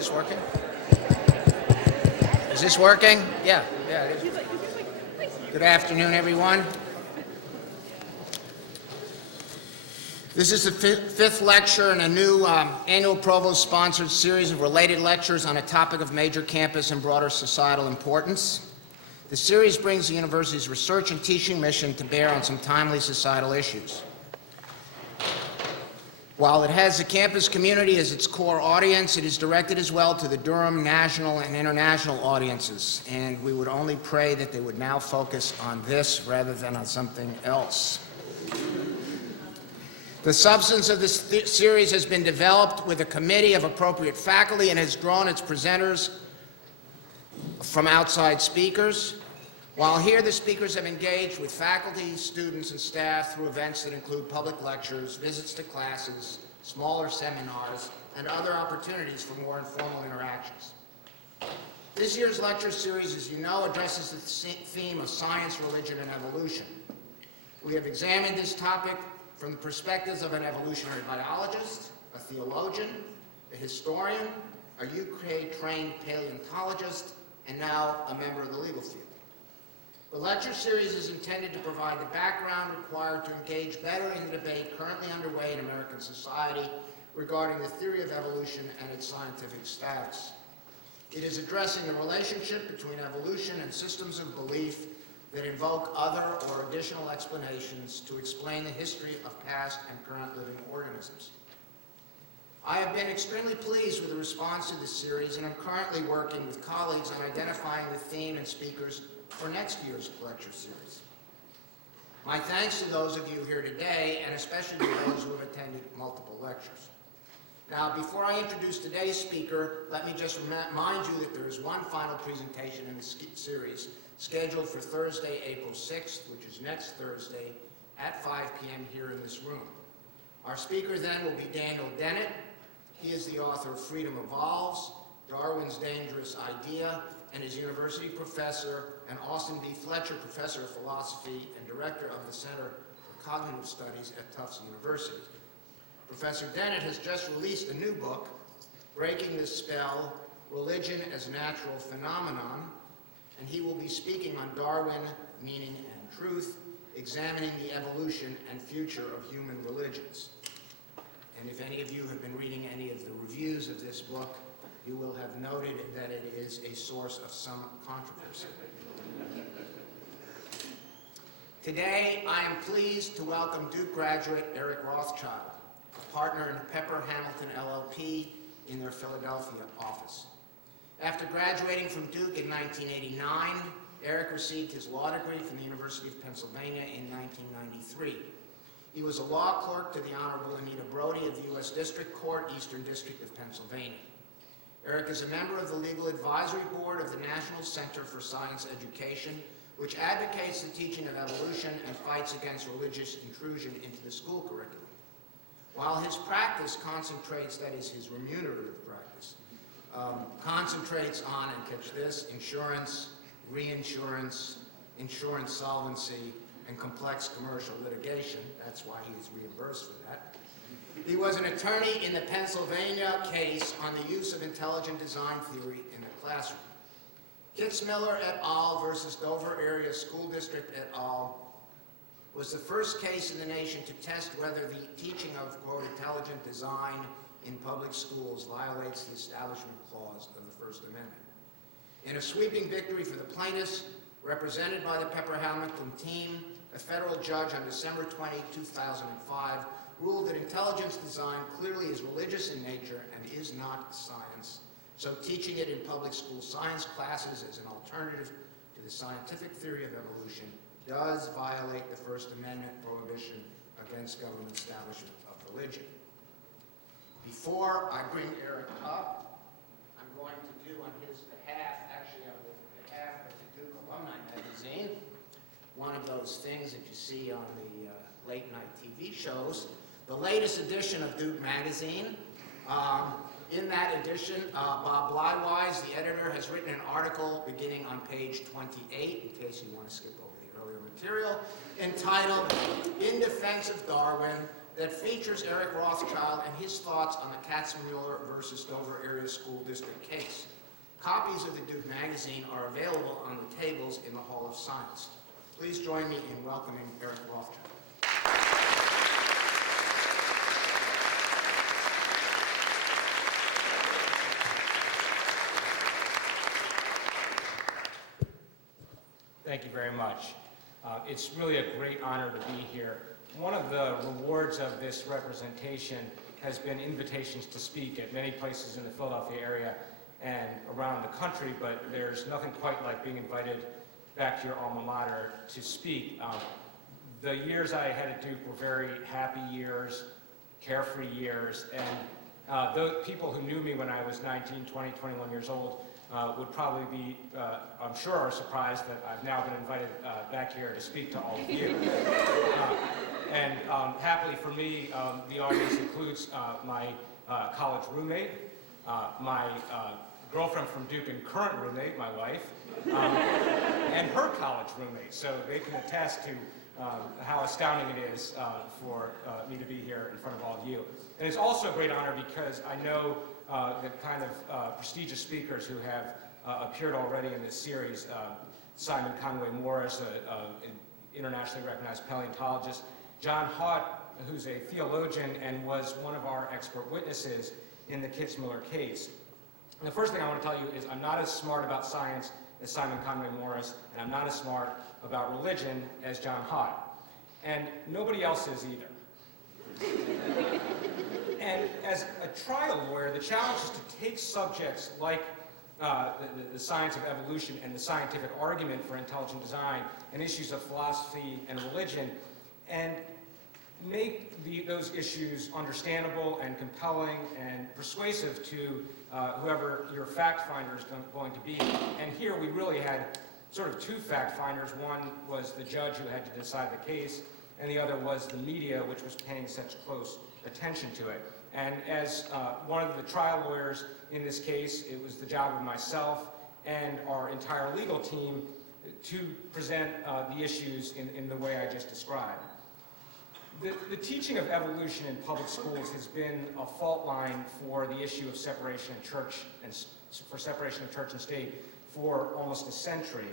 this working? Is this working? Yeah, it is. Good afternoon, everyone. This is the fifth lecture in a new annual Provost-sponsored series of related lectures on a topic of major campus and broader societal importance. The series brings the university's research and teaching mission to bear on some timely societal issues. While it has the campus community as its core audience, it is directed as well to the Durham national and international audiences, and we would only pray that they would now focus on this rather than on something else. The substance of this series has been developed with a committee of appropriate faculty and has drawn its presenters from outside speakers. While here, the speakers have engaged with faculty, students, and staff through events that include public lectures, visits to classes, smaller seminars, and other opportunities for more informal interactions. This year's lecture series, as you know, addresses the theme of science, religion, and evolution. We have examined this topic from the perspectives of an evolutionary biologist, a theologian, a historian, a UK-trained paleontologist, and now a member of the legal field. The lecture series is intended to provide the background required to engage better in the debate currently underway in American society regarding the theory of evolution and its scientific status. It is addressing the relationship between evolution and systems of belief that invoke other or additional explanations to explain the history of past and current living organisms. I have been extremely pleased with the response to this series, and I'm currently working with colleagues on identifying the theme and speakers for next year's lecture series. My thanks to those of you here today, and especially to those who have attended multiple lectures. Now, before I introduce today's speaker, let me just remind you that there is one final presentation in the series scheduled for Thursday, April 6th, which is next Thursday at 5 p.m. here in this room. Our speaker then will be Daniel Dennett. He is the author of Freedom Evolves, Darwin's Dangerous Idea, and is university professor and Austin B. Fletcher Professor of Philosophy and Director of the Center for Cognitive Studies at Tufts University. Professor Dennett has just released a new book, Breaking the Spell, Religion as Natural Phenomenon, and he will be speaking on Darwin, Meaning and Truth, examining the evolution and future of human religions. And if any of you have been reading any of the reviews of this book, you will have noted that it is a source of some controversy. Today, I am pleased to welcome Duke graduate Eric Rothschild, a partner in Pepper Hamilton LLP in their Philadelphia office. After graduating from Duke in 1989, Eric received his law degree from the University of Pennsylvania in 1993. He was a law clerk to the Honorable Anita Brody of the U.S. District Court, Eastern District of Pennsylvania. Eric is a member of the Legal Advisory Board of the National Center for Science Education, which advocates the teaching of evolution and fights against religious intrusion into the school curriculum. While his practice concentrates, that is his remunerative practice, concentrates on, and catch this, insurance, reinsurance, insurance solvency, and complex commercial litigation. That's why he is reimbursed for that. He was an attorney in the Pennsylvania case on the use of intelligent design theory in the classroom. Kitzmiller et al. Versus Dover Area School District et al. Was the first case in the nation to test whether the teaching of, quote, intelligent design in public schools violates the Establishment Clause of the First Amendment. In a sweeping victory for the plaintiffs, represented by the Pepper Hamilton team, a federal judge on December 20, 2005, ruled that intelligence design clearly is religious in nature and is not science, so teaching it in public school science classes as an alternative to the scientific theory of evolution does violate the First Amendment prohibition against government establishment of religion. Before I bring Eric up, I'm going to do on his behalf, actually on behalf of the Duke Alumni Magazine, one of those things that you see on the late night TV shows, the latest edition of Duke Magazine. In that edition, Bob Blywise, the editor, has written an article beginning on page 28, in case you want to skip over the earlier material, entitled, In Defense of Darwin, that features Eric Rothschild and his thoughts on the Katzmuller versus Dover Area School District case. Copies of the Duke Magazine are available on the tables in the Hall of Science. Please join me in welcoming Eric Rothschild. Thank you very much. It's really a great honor to be here. One of the rewards of this representation has been invitations to speak at many places in the Philadelphia area and around the country, but there's nothing quite like being invited back to your alma mater to speak. The years I had at Duke were very happy years, carefree years, and those people who knew me when I was 19, 20, 21 years old would probably be, I'm sure, are surprised that I've now been invited back here to speak to all of you. Happily for me, the audience includes my college roommate, my girlfriend from Duke and current roommate, my wife, and her college roommate, so they can attest to how astounding it is for me to be here in front of all of you. And it's also a great honor because I know the kind of prestigious speakers who have appeared already in this series. Simon Conway Morris, an internationally recognized paleontologist. John Haught, who's a theologian and was one of our expert witnesses in the Kitzmiller case. And the first thing I want to tell you is I'm not as smart about science as Simon Conway Morris, and I'm not as smart about religion as John Haught. And nobody else is either. And as a trial lawyer, the challenge is to take subjects like the science of evolution and the scientific argument for intelligent design and issues of philosophy and religion and make those issues understandable and compelling and persuasive to whoever your fact finder is going to be. And here we really had sort of two fact finders. One was the judge who had to decide the case, and the other was the media, which was paying such close attention to it. And as one of the trial lawyers in this case, it was the job of myself and our entire legal team to present the issues in the way I just described. The teaching of evolution in public schools has been a fault line for the issue of separation of church and state for almost a century.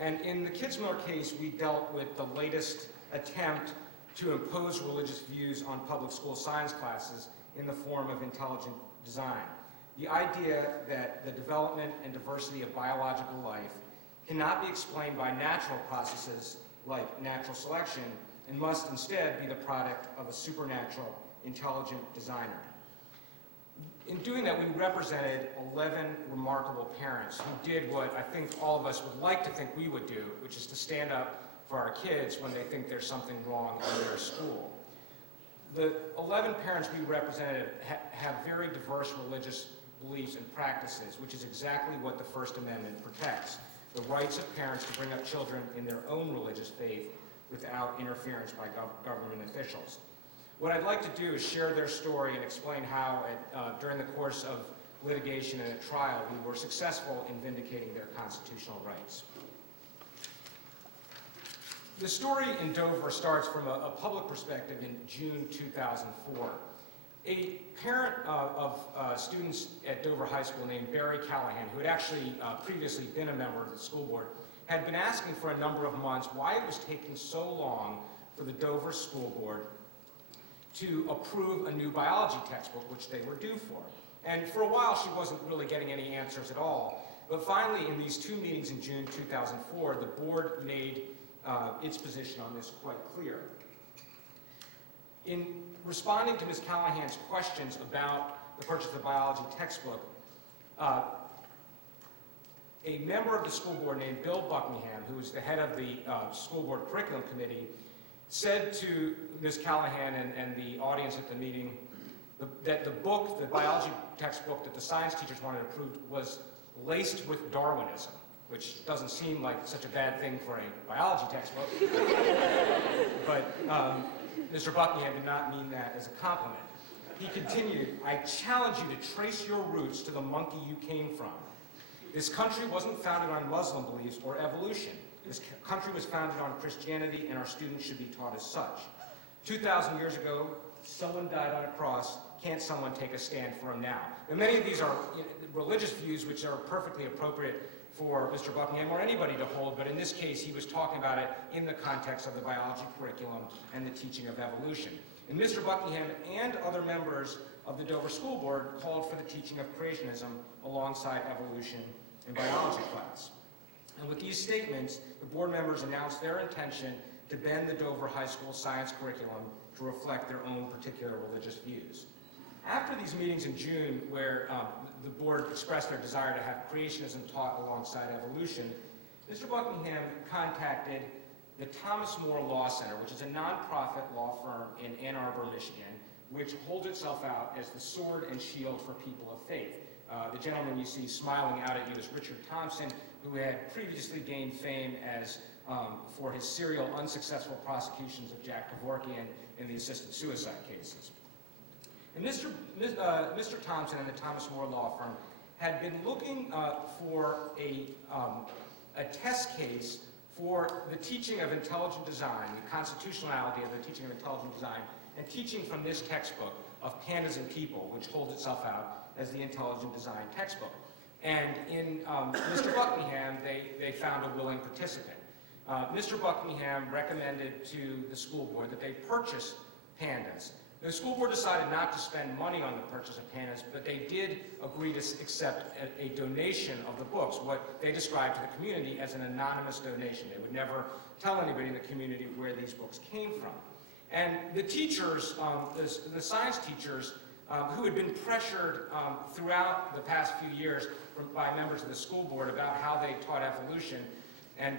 And in the Kitzmiller case, we dealt with the latest attempt to impose religious views on public school science classes in the form of intelligent design. The idea that the development and diversity of biological life cannot be explained by natural processes like natural selection and must instead be the product of a supernatural, intelligent designer. In doing that, we represented 11 remarkable parents who did what I think all of us would like to think we would do, which is to stand up for our kids when they think there's something wrong in their school. The 11 parents we represented have very diverse religious beliefs and practices, which is exactly what the First Amendment protects: the rights of parents to bring up children in their own religious faith without interference by government officials. What I'd like to do is share their story and explain how, during the course of litigation and a trial, we were successful in vindicating their constitutional rights. The story in Dover starts from a public perspective in June 2004. A parent of students at Dover High School named Barry Callahan, who had actually previously been a member of the school board, had been asking for a number of months why it was taking so long for the Dover School Board to approve a new biology textbook, which they were due for. And for a while, she wasn't really getting any answers at all. But finally, in these two meetings in June 2004, the board made its position on this quite clear. In responding to Ms. Callahan's questions about the purchase of the biology textbook, a member of the school board named Bill Buckingham, who was the head of the school board curriculum committee, said to Ms. Callahan and the audience at the meeting that the book, the biology textbook that the science teachers wanted approved, was laced with Darwinism, which doesn't seem like such a bad thing for a biology textbook. But Mr. Buckingham did not mean that as a compliment. He continued, "I challenge you to trace your roots to the monkey you came from. This country wasn't founded on Muslim beliefs or evolution. This country was founded on Christianity, and our students should be taught as such. 2,000 years ago, someone died on a cross, can't someone take a stand for him now? And many of these are religious views which are perfectly appropriate for Mr. Buckingham or anybody to hold, but in this case he was talking about it in the context of the biology curriculum and the teaching of evolution. And Mr. Buckingham and other members of the Dover School Board called for the teaching of creationism alongside evolution in biology class. And with these statements, the board members announced their intention to bend the Dover High School science curriculum to reflect their own particular religious views. After these meetings in June, where the board expressed their desire to have creationism taught alongside evolution, Mr. Buckingham contacted the Thomas More Law Center, which is a nonprofit law firm in Ann Arbor, Michigan, which holds itself out as the sword and shield for people of faith. The gentleman you see smiling out at you is Richard Thompson, who had previously gained fame as for his serial unsuccessful prosecutions of Jack Kevorkian in the assisted suicide cases. And Mr. Thompson and the Thomas More Law Firm had been looking for a test case for the teaching of intelligent design, the constitutionality of the teaching of intelligent design, and teaching from this textbook of Pandas and People, which holds itself out as the intelligent design textbook. And in Mr. Buckingham, they found a willing participant. Mr. Buckingham recommended to the school board that they purchase Pandas. The school board decided not to spend money on the purchase of Pandas, but they did agree to accept a donation of the books, what they described to the community as an anonymous donation. They would never tell anybody in the community where these books came from. And the teachers, the science teachers, who had been pressured throughout the past few years by members of the school board about how they taught evolution and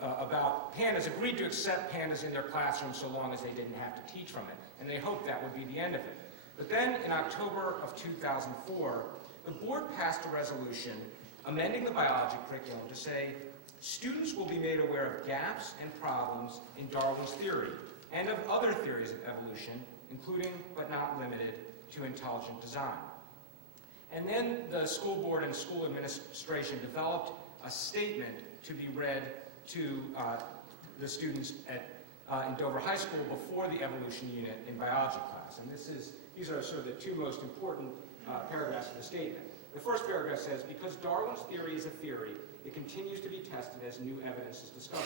about Pandas, agreed to accept Pandas in their classroom so long as they didn't have to teach from it. And they hoped that would be the end of it. But then in October of 2004, the board passed a resolution amending the biology curriculum to say students will be made aware of gaps and problems in Darwin's theory and of other theories of evolution, including but not limited to intelligent design. And then the school board and school administration developed a statement to be read to the students in Dover High School before the evolution unit in biology class. And these are sort of the two most important paragraphs of the statement. The first paragraph says, because Darwin's theory is a theory, it continues to be tested as new evidence is discovered.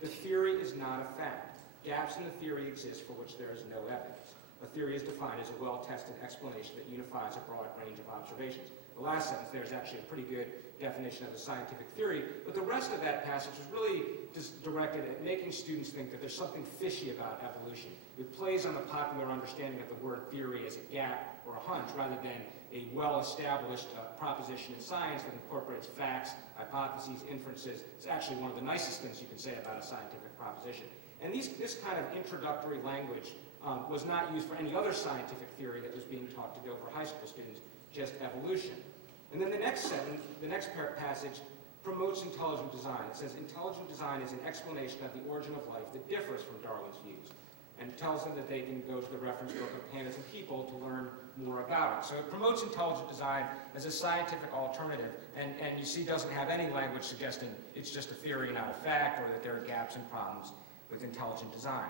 The theory is not a fact. Gaps in the theory exist for which there is no evidence. A theory is defined as a well-tested explanation that unifies a broad range of observations. The last sentence there is actually a pretty good definition of a scientific theory, but the rest of that passage was really just directed at making students think that there's something fishy about evolution. It plays on the popular understanding of the word theory as a gap or a hunch, rather than a well-established proposition in science that incorporates facts, hypotheses, inferences. It's actually one of the nicest things you can say about a scientific proposition. And this kind of introductory language was not used for any other scientific theory that was being taught to Dover High School students, just evolution. And then the next sentence, the next passage, promotes intelligent design. It says, intelligent design is an explanation of the origin of life that differs from Darwin's views. And it tells them that they can go to the reference book of Pandas and People to learn more about it. So it promotes intelligent design as a scientific alternative, and you see doesn't have any language suggesting it's just a theory, not a fact, or that there are gaps and problems with intelligent design.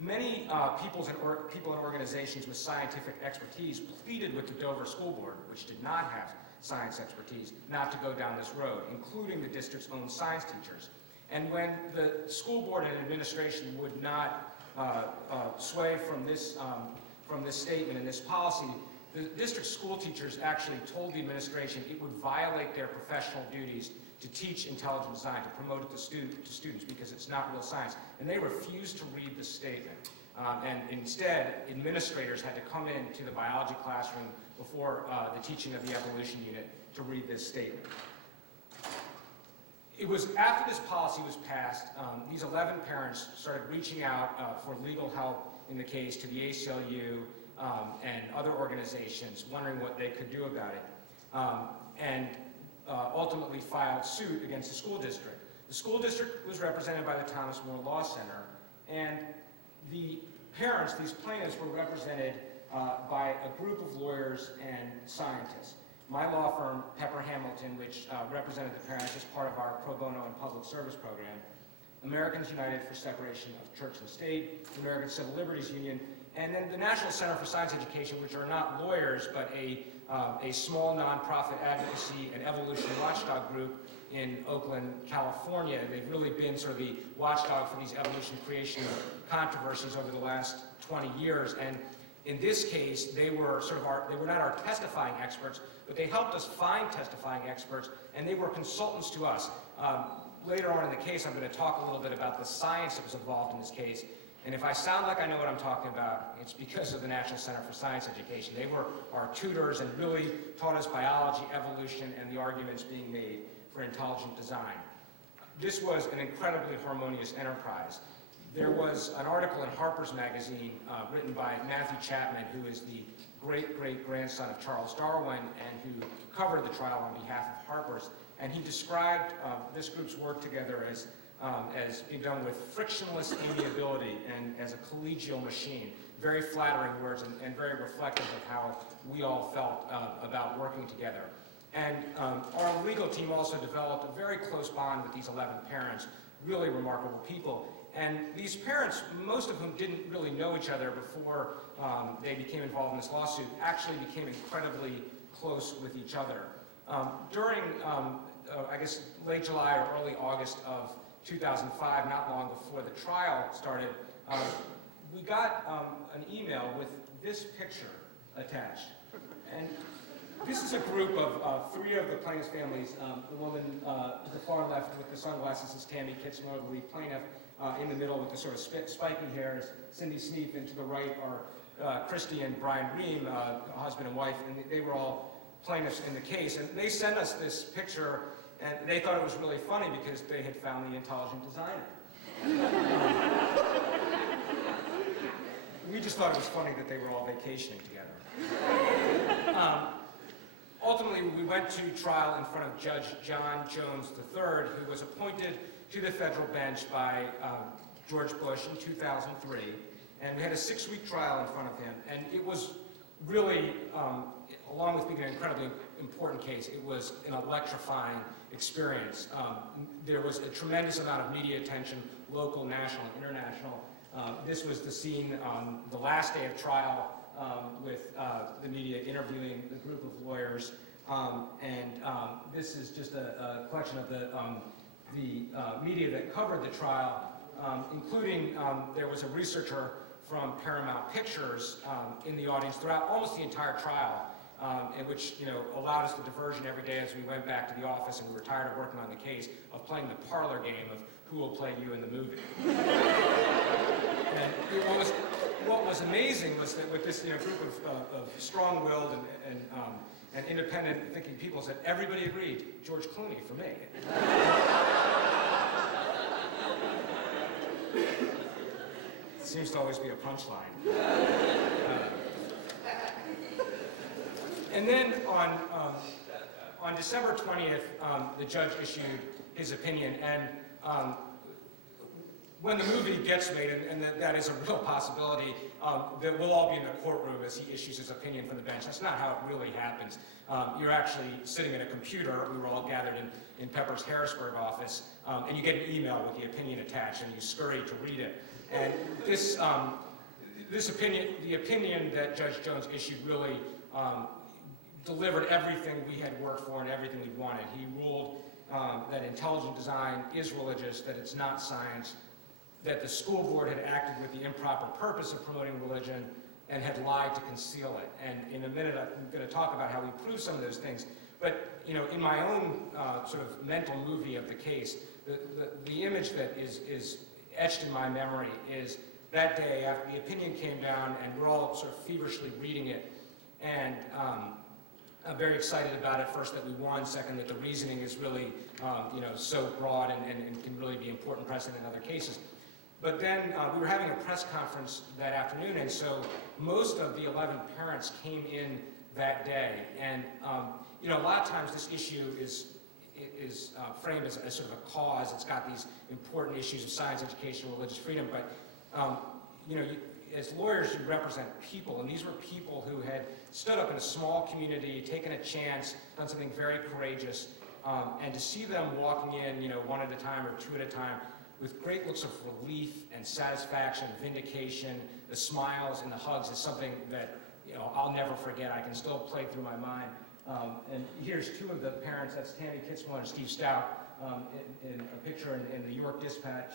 Many people and organizations with scientific expertise pleaded with the Dover School Board, which did not have science expertise, not to go down this road, including the district's own science teachers. And when the school board and administration would not sway from this statement and this policy, the district school teachers actually told the administration it would violate their professional duties to teach intelligent design, to promote it to students, because it's not real science. And they refused to read the statement. And instead, administrators had to come into the biology classroom before the teaching of the evolution unit to read this statement. It was after this policy was passed, these 11 parents started reaching out for legal help in the case to the ACLU and other organizations, wondering what they could do about it. And ultimately filed suit against the school district. The school district was represented by the Thomas More Law Center, and the parents, these plaintiffs, were represented by a group of lawyers and scientists. My law firm, Pepper Hamilton, which represented the parents as part of our pro bono and public service program, Americans United for Separation of Church and State, the American Civil Liberties Union, and then the National Center for Science Education, which are not lawyers, but a small nonprofit advocacy and evolution watchdog group in Oakland, California. They've really been sort of the watchdog for these evolution creation controversies over the last 20 years. And in this case, they were they were not our testifying experts, but they helped us find testifying experts, and they were consultants to us. Later on in the case, I'm going to talk a little bit about the science that was involved in this case. And if I sound like I know what I'm talking about, it's because of the National Center for Science Education. They were our tutors and really taught us biology, evolution, and the arguments being made for intelligent design. This was an incredibly harmonious enterprise. There was an article in Harper's Magazine written by Matthew Chapman, who is the great-great-grandson of Charles Darwin and who covered the trial on behalf of Harper's. And he described this group's work together as being done with frictionless amiability and as a collegial machine. Very flattering words and very reflective of how we all felt about working together. And our legal team also developed a very close bond with these 11 parents, really remarkable people. And these parents, most of whom didn't really know each other before they became involved in this lawsuit, actually became incredibly close with each other. During, I guess, late July or early August of 2005, not long before the trial started, we got an email with this picture attached. And this is a group of 3 of the plaintiff's families. The woman to the far left with the sunglasses is Tammy Kitzmiller, the lead plaintiff. In the middle with the sort of spiky hair is Cindy Sneap, and to the right are Christy and Brian Ream, husband and wife, and they were all plaintiffs in the case. And they sent us this picture, and they thought it was really funny because they had found the intelligent designer. We just thought it was funny that they were all vacationing together. Ultimately, we went to trial in front of Judge John Jones III, who was appointed to the federal bench by George Bush in 2003. And we had a 6-week trial in front of him. And it was really, along with being an incredibly important case, it was an electrifying experience. There was a tremendous amount of media attention, local, national, and international. This was the scene on the last day of trial with the media interviewing the group of lawyers. This is just a collection of the media that covered the trial, including there was a researcher from Paramount Pictures in the audience throughout almost the entire trial, in which allowed us the diversion every day as we went back to the office and we were tired of working on the case, of playing the parlor game of who will play you in the movie. And what was amazing was that with this group of strong-willed and independent thinking people, is that everybody agreed, George Clooney for me. Seems to always be a punchline. And then on December 20th, the judge issued his opinion, and when the movie gets made, and that is a real possibility, that we'll all be in the courtroom as he issues his opinion from the bench. That's not how it really happens. You're actually sitting at a computer. We were all gathered in Pepper's Harrisburg office, and you get an email with the opinion attached, and you scurry to read it. And this opinion, the opinion that Judge Jones issued, really delivered everything we had worked for and everything we wanted. He ruled that intelligent design is religious, that it's not science, that the school board had acted with the improper purpose of promoting religion and had lied to conceal it. And in a minute, I'm going to talk about how we proved some of those things. But in my own sort of mental movie of the case, the image that is etched in my memory is that day after the opinion came down, and we're all sort of feverishly reading it, and I'm very excited about it. First, that we won. Second, that the reasoning is really, so broad and can really be important precedent in other cases. But then we were having a press conference that afternoon, and so most of the 11 parents came in that day. And a lot of times this issue is framed as sort of a cause. It's got these important issues of science, education, religious freedom. But as lawyers, you represent people, and these were people who had stood up in a small community, taken a chance, done something very courageous, and to see them walking in, one at a time or two at a time, with great looks of relief and satisfaction, vindication. The smiles and the hugs is something that, you know, I'll never forget. I can still play through my mind. And here's two of the parents. That's Tammy Kitzmiller and Steve Stout in a picture in the York Dispatch,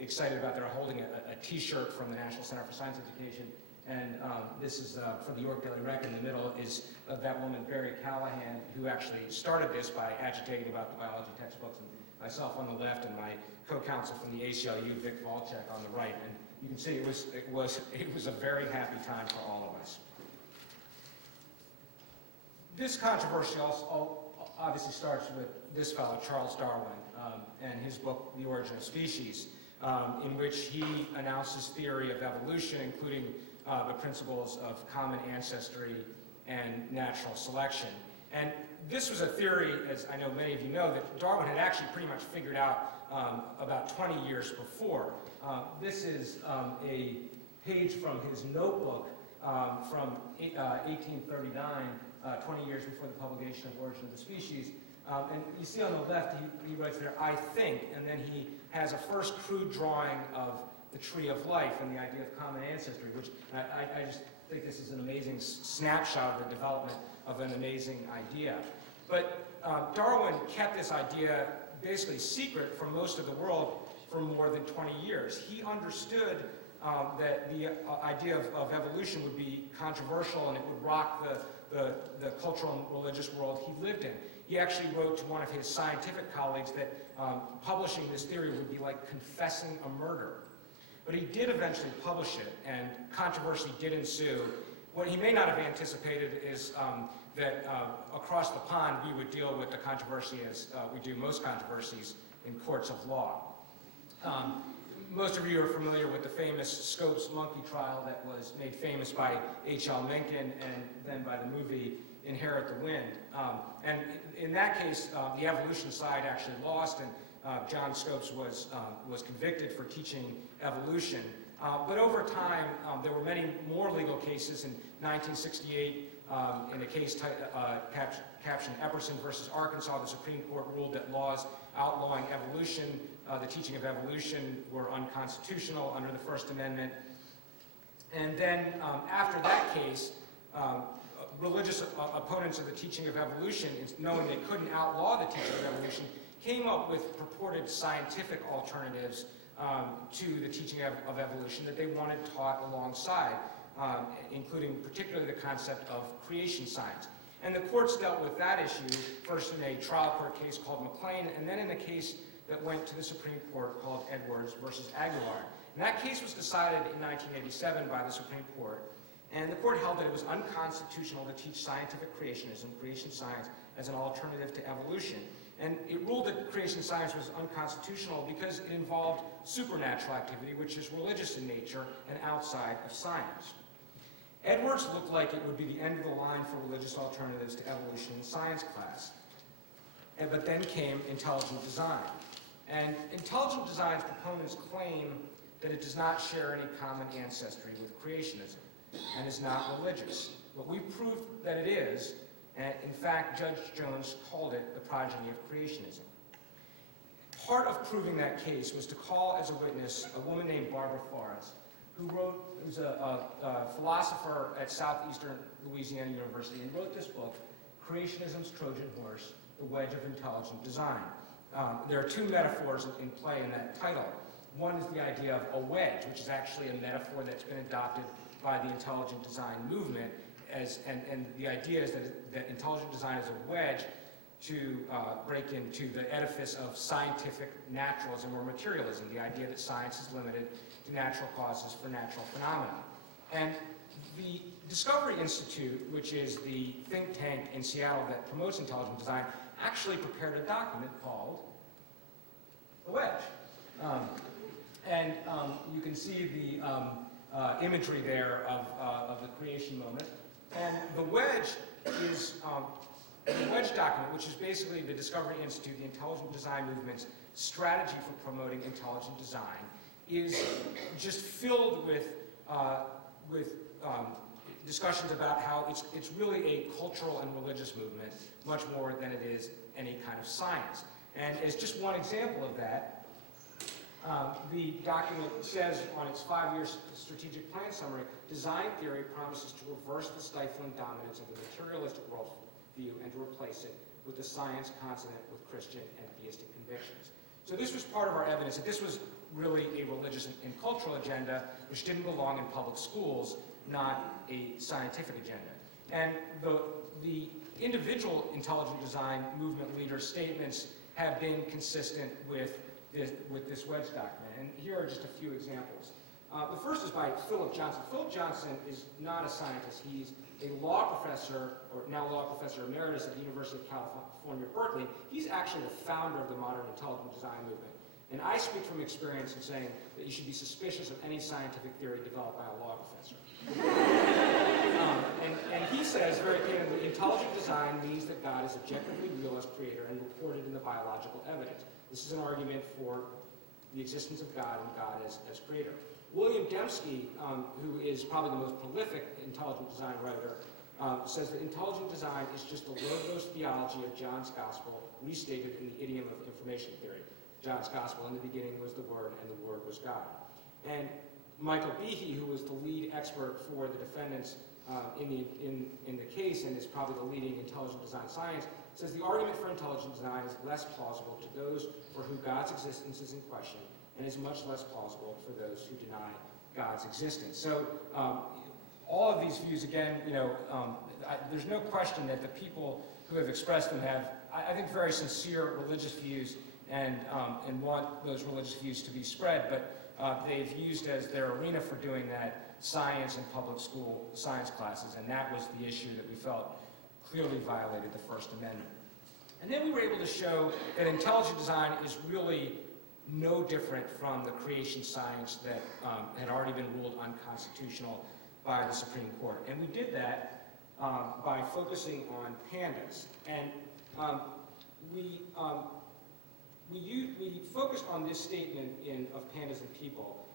excited about they're holding a T-shirt from the National Center for Science Education. And this is from the York Daily Rec. In the middle is that woman, Barry Callahan, who actually started this by agitating about the biology textbooks, and myself on the left, and my co-counsel from the ACLU, Vic Volchek, on the right. And you can see it was a very happy time for all of us. This controversy obviously starts with this fellow, Charles Darwin, and his book, The Origin of Species, in which he announced his theory of evolution, including the principles of common ancestry and natural selection. And this was a theory, as I know many of you know, that Darwin had actually pretty much figured out about 20 years before. This is a page from his notebook from 1839, 20 years before the publication of Origin of the Species. And you see on the left, he writes there, "I think," and then he has a first crude drawing of the tree of life and the idea of common ancestry, which I just think this is an amazing snapshot of the development of an amazing idea. But Darwin kept this idea basically secret from most of the world for more than 20 years. He understood that the idea of evolution would be controversial and it would rock the cultural and religious world he lived in. He actually wrote to one of his scientific colleagues that publishing this theory would be like confessing a murder. But he did eventually publish it, and controversy did ensue. What he may not have anticipated is that across the pond we would deal with the controversy as we do most controversies in courts of law. Most of you are familiar with the famous Scopes monkey trial that was made famous by H.L. Mencken and then by the movie Inherit the Wind. And in that case, the evolution side actually lost, and John Scopes was convicted for teaching evolution. But over time, there were many more legal cases. In 1968, in a case captioned Epperson versus Arkansas, the Supreme Court ruled that laws outlawing evolution, the teaching of evolution, were unconstitutional under the First Amendment. And then after that case, religious opponents of the teaching of evolution, knowing they couldn't outlaw the teaching of evolution, came up with purported scientific alternatives to the teaching of evolution that they wanted taught alongside, including particularly the concept of creation science. And the courts dealt with that issue first in a trial court case called McLean, and then in a case that went to the Supreme Court called Edwards versus Aguilar. And that case was decided in 1987 by the Supreme Court, and the court held that it was unconstitutional to teach scientific creationism, creation science, as an alternative to evolution. And it ruled that creation science was unconstitutional because it involved supernatural activity, which is religious in nature and outside of science. Edwards looked like it would be the end of the line for religious alternatives to evolution in science class. But then came intelligent design. And intelligent design's proponents claim that it does not share any common ancestry with creationism and is not religious. But we proved that it is, and in fact, Judge Jones called it the progeny of creationism. Part of proving that case was to call as a witness a woman named Barbara Forrest, who's a philosopher at Southeastern Louisiana University, and wrote this book, Creationism's Trojan Horse, The Wedge of Intelligent Design. There are two metaphors in play in that title. One is the idea of a wedge, which is actually a metaphor that's been adopted by the intelligent design movement, and the idea is that intelligent design is a wedge to break into the edifice of scientific naturalism or materialism, the idea that science is limited to natural causes for natural phenomena. And the Discovery Institute, which is the think tank in Seattle that promotes intelligent design, actually prepared a document called The Wedge. And you can see the imagery there of the creation moment. And the wedge is the wedge document, which is basically the Discovery Institute, the intelligent design movement's strategy for promoting intelligent design, is just filled with discussions about how it's really a cultural and religious movement, much more than it is any kind of science. And as just one example of that, The document says on its 5-year strategic plan summary, design theory promises to reverse the stifling dominance of the materialistic worldview and to replace it with the science consonant with Christian and theistic convictions. So this was part of our evidence that this was really a religious and cultural agenda which didn't belong in public schools, not a scientific agenda. And the individual intelligent design movement leaders' statements have been consistent with this Wedge document. And here are just a few examples. The first is by Philip Johnson. Philip Johnson is not a scientist. He's a law professor, or now law professor emeritus at the University of California, Berkeley. He's actually the founder of the modern intelligent design movement. And I speak from experience in saying that you should be suspicious of any scientific theory developed by a law professor. And he says very clearly, intelligent design means that God is objectively real as creator and reported in the biological evidence. This is an argument for the existence of God and God as creator. William Dembski, who is probably the most prolific intelligent design writer, says that intelligent design is just the logos theology of John's gospel restated in the idiom of information theory. John's gospel, in the beginning was the Word, and the Word was God. And Michael Behe, who was the lead expert for the defendants in the case and is probably the leading intelligent design science, says the argument for intelligent design is less plausible to those for whom God's existence is in question and is much less plausible for those who deny God's existence. So all of these views, again, there's no question that the people who have expressed them have, I think, very sincere religious views and want those religious views to be spread, but they've used as their arena for doing that science and public school science classes, and that was the issue that we felt clearly violated the First Amendment. And then we were able to show that intelligent design is really no different from the creation science that had already been ruled unconstitutional by the Supreme Court. And we did that by focusing on pandas. And we focused on this statement of pandas and people,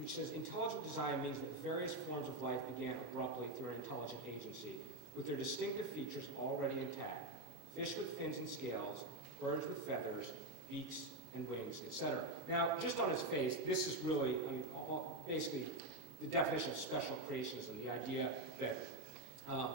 which says, intelligent design means that various forms of life began abruptly through an intelligent agency, with their distinctive features already intact. Fish with fins and scales, birds with feathers, beaks and wings, etc. Now, just on its face, this is really, basically the definition of special creationism, the idea that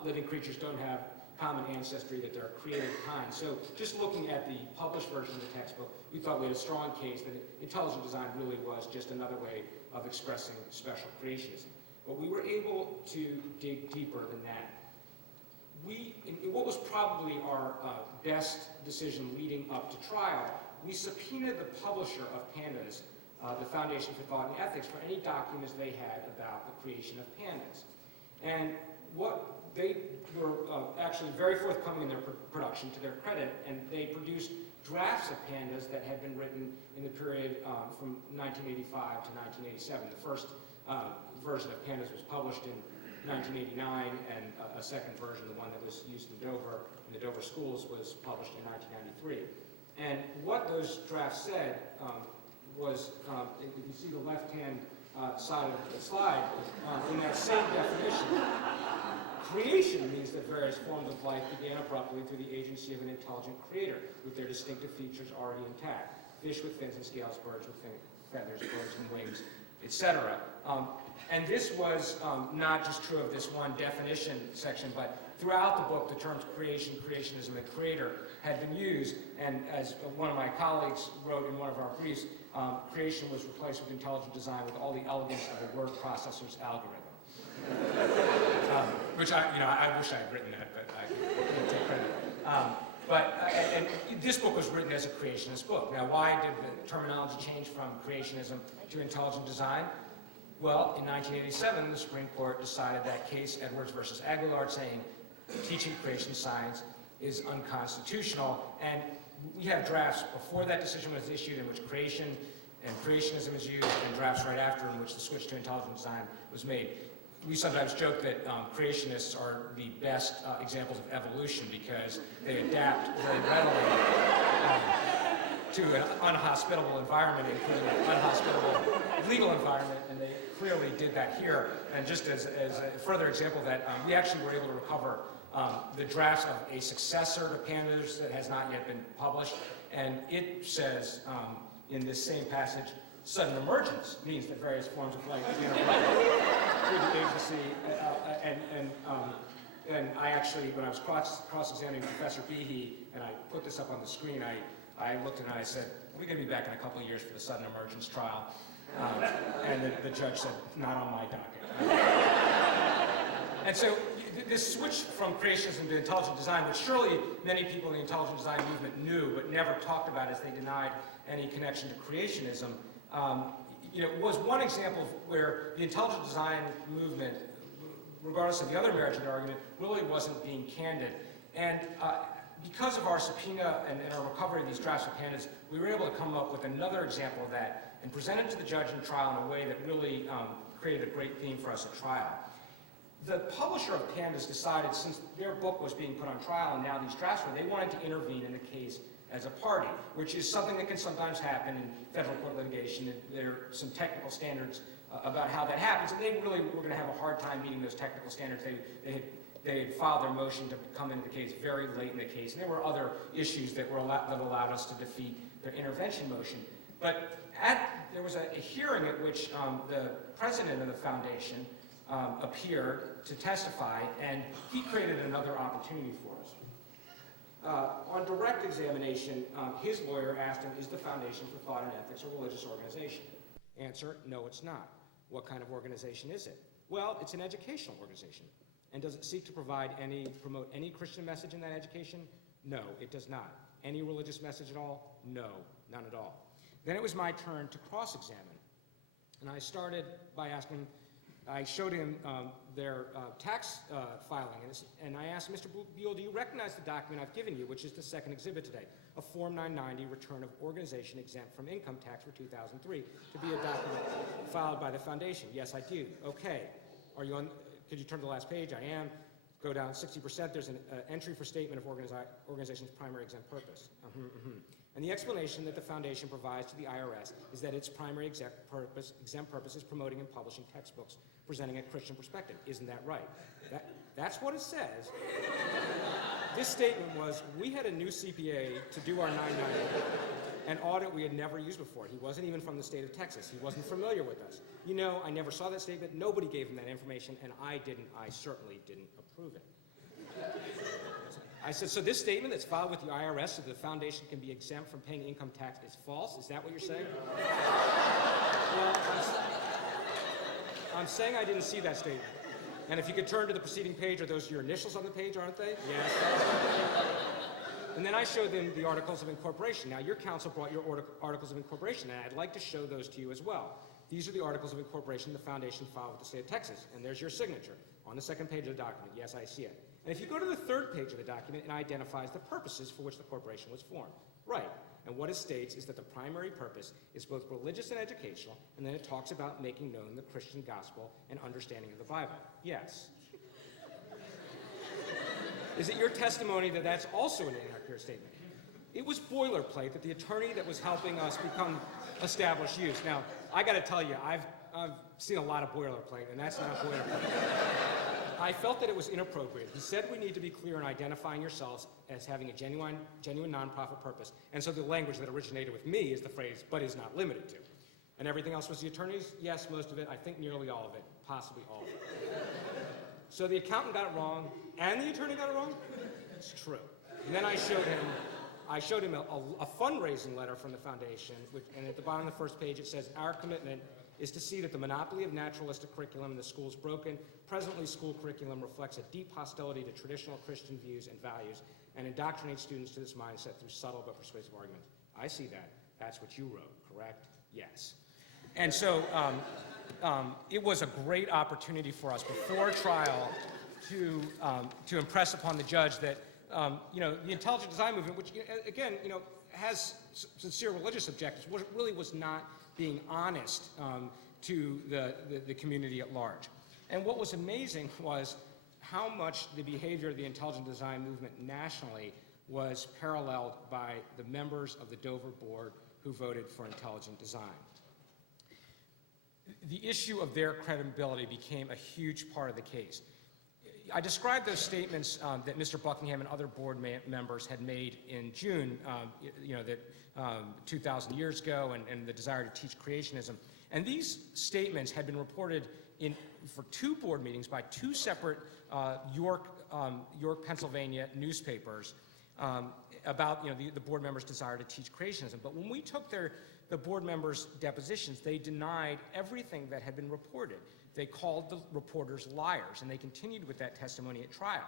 living creatures don't have common ancestry, that they're created kind. So just looking at the published version of the textbook, we thought we had a strong case that intelligent design really was just another way of expressing special creationism. But we were able to dig deeper than that. In what was probably our best decision leading up to trial, we subpoenaed the publisher of Pandas, the Foundation for Thought and Ethics, for any documents they had about the creation of pandas. And what they were actually very forthcoming in their production, to their credit, and they produced drafts of pandas that had been written in the period from 1985 to 1987. The first version of pandas was published in 1989, and a second version, the one that was used in Dover, in the Dover schools, was published in 1993. And what those drafts said was, if you see the left-hand side of the slide, in that same definition, creation means that various forms of life began abruptly through the agency of an intelligent creator, with their distinctive features already intact. Fish with fins and scales, birds with feathers, birds and wings, etc. And this was not just true of this one definition section, but throughout the book, the terms creation, creationism, and creator had been used. And as one of my colleagues wrote in one of our briefs, creation was replaced with intelligent design with all the elegance of a word processor's algorithm. Which I wish I had written that, but I can't take credit. And this book was written as a creationist book. Now, why did the terminology change from creationism to intelligent design? Well, in 1987, the Supreme Court decided that case, Edwards versus Aguilar, saying teaching creation science is unconstitutional. And we have drafts before that decision was issued in which creation and creationism is used, and drafts right after in which the switch to intelligent design was made. We sometimes joke that creationists are the best examples of evolution because they adapt very readily to an unhospitable environment, including an unhospitable legal environment, and they clearly did that here. And just as a further example of that, we actually were able to recover the drafts of a successor to Pandas that has not yet been published, and it says, in this same passage, sudden emergence means that various forms of life through the agency. And I actually, when I was cross-examining Professor Behe, and I put this up on the screen, I looked at it and I said, we're going to be back in a couple of years for the sudden emergence trial. And the judge said, not on my docket. And so this switch from creationism to intelligent design, which surely many people in the intelligent design movement knew but never talked about as they denied any connection to creationism, was one example where the intelligent design movement, regardless of the other merits of the argument, really wasn't being candid. And because of our subpoena and our recovery of these draft subpoenas, we were able to come up with another example of that and present it to the judge in trial in a way that really created a great theme for us at trial. The publisher of Pandas decided, since their book was being put on trial and now these drafts were, they wanted to intervene in the case as a party, which is something that can sometimes happen in federal court litigation. And there are some technical standards about how that happens, and they really were going to have a hard time meeting those technical standards. They had filed their motion to come into the case very late in the case, and there were other issues that allowed us to defeat their intervention motion. But there was a hearing at which the president of the foundation appeared to testify, and he created another opportunity for us. On direct examination, his lawyer asked him, is the Foundation for Thought and Ethics a religious organization? Answer, no, it's not. What kind of organization is it? Well, it's an educational organization. And does it seek to promote any Christian message in that education? No, it does not. Any religious message at all? No, none at all. Then it was my turn to cross-examine. And I started by I showed him their tax filing, and I asked, Mr. Buell, do you recognize the document I've given you, which is the second exhibit today, a Form 990 return of organization exempt from income tax for 2003, to be a document filed by the foundation? Yes, I do. Okay. Are you on? Could you turn to the last page? I am. Go down 60%. There's an entry for statement of organization's primary exempt purpose. And the explanation that the foundation provides to the IRS is that its primary exempt purpose is promoting and publishing textbooks presenting a Christian perspective. Isn't that right? That's what it says. This statement was, we had a new CPA to do our 990, an audit we had never used before. He wasn't even from the state of Texas. He wasn't familiar with us. You know, I never saw that statement. Nobody gave him that information, and I certainly didn't approve it. I said, so this statement that's filed with the IRS so the foundation can be exempt from paying income tax is false? Is that what you're saying? Well, I'm saying I didn't see that statement. And if you could turn to the preceding page, are those your initials on the page, aren't they? Yes. And then I showed them the Articles of Incorporation. Now, your counsel brought your Articles of Incorporation, and I'd like to show those to you as well. These are the Articles of Incorporation the foundation filed with the state of Texas, and there's your signature on the second page of the document. Yes, I see it. And if you go to the third page of the document, it identifies the purposes for which the corporation was formed. Right. And what it states is that the primary purpose is both religious and educational, and then it talks about making known the Christian gospel and understanding of the Bible. Yes. Is it your testimony that that's also an inaccurate statement? It was boilerplate that the attorney that was helping us become established use. Now, I got to tell you, I've seen a lot of boilerplate, and that's not boilerplate. I felt that it was inappropriate. He said we need to be clear in identifying yourselves as having a genuine nonprofit purpose. And so the language that originated with me is the phrase, but is not limited to. And everything else was the attorney's? Yes, most of it. I think nearly all of it. Possibly all of it. So the accountant got it wrong, and the attorney got it wrong? It's true. And then I showed him a fundraising letter from the foundation, and at the bottom of the first page it says, our commitment is to see that the monopoly of naturalistic curriculum in the school is broken. Presently, school curriculum reflects a deep hostility to traditional Christian views and values and indoctrinates students to this mindset through subtle but persuasive arguments. I see that. That's what you wrote, correct? Yes. And so it was a great opportunity for us before trial to impress upon the judge that the intelligent design movement, which again has sincere religious objectives, really was not being honest to the community at large. And what was amazing was how much the behavior of the intelligent design movement nationally was paralleled by the members of the Dover board who voted for intelligent design. The issue of their credibility became a huge part of the case. I described those statements that Mr. Buckingham and other board members had made in June, 2,000 years ago, and the desire to teach creationism. And these statements had been reported for 2 board meetings by 2 separate York, Pennsylvania newspapers about the board members' desire to teach creationism. But when we took the board members' depositions, they denied everything that had been reported. They called the reporters liars, and they continued with that testimony at trial.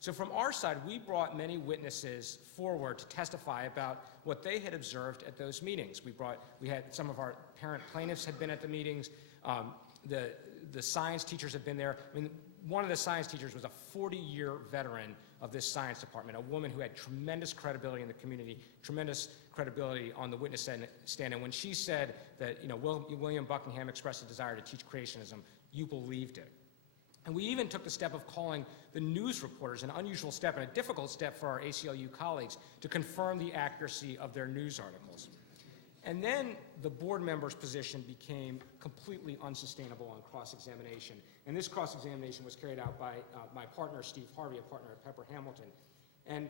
So from our side, we brought many witnesses forward to testify about what they had observed at those meetings. We had some of our parent plaintiffs had been at the meetings. The science teachers had been there. I mean, one of the science teachers was a 40-year veteran of this science department, a woman who had tremendous credibility in the community, tremendous credibility on the witness stand. And when she said that, William Buckingham expressed a desire to teach creationism, you believed it. And we even took the step of calling the news reporters, an unusual step and a difficult step for our ACLU colleagues, to confirm the accuracy of their news articles. And then the board member's position became completely unsustainable on cross-examination. And this cross-examination was carried out by my partner, Steve Harvey, a partner at Pepper Hamilton. And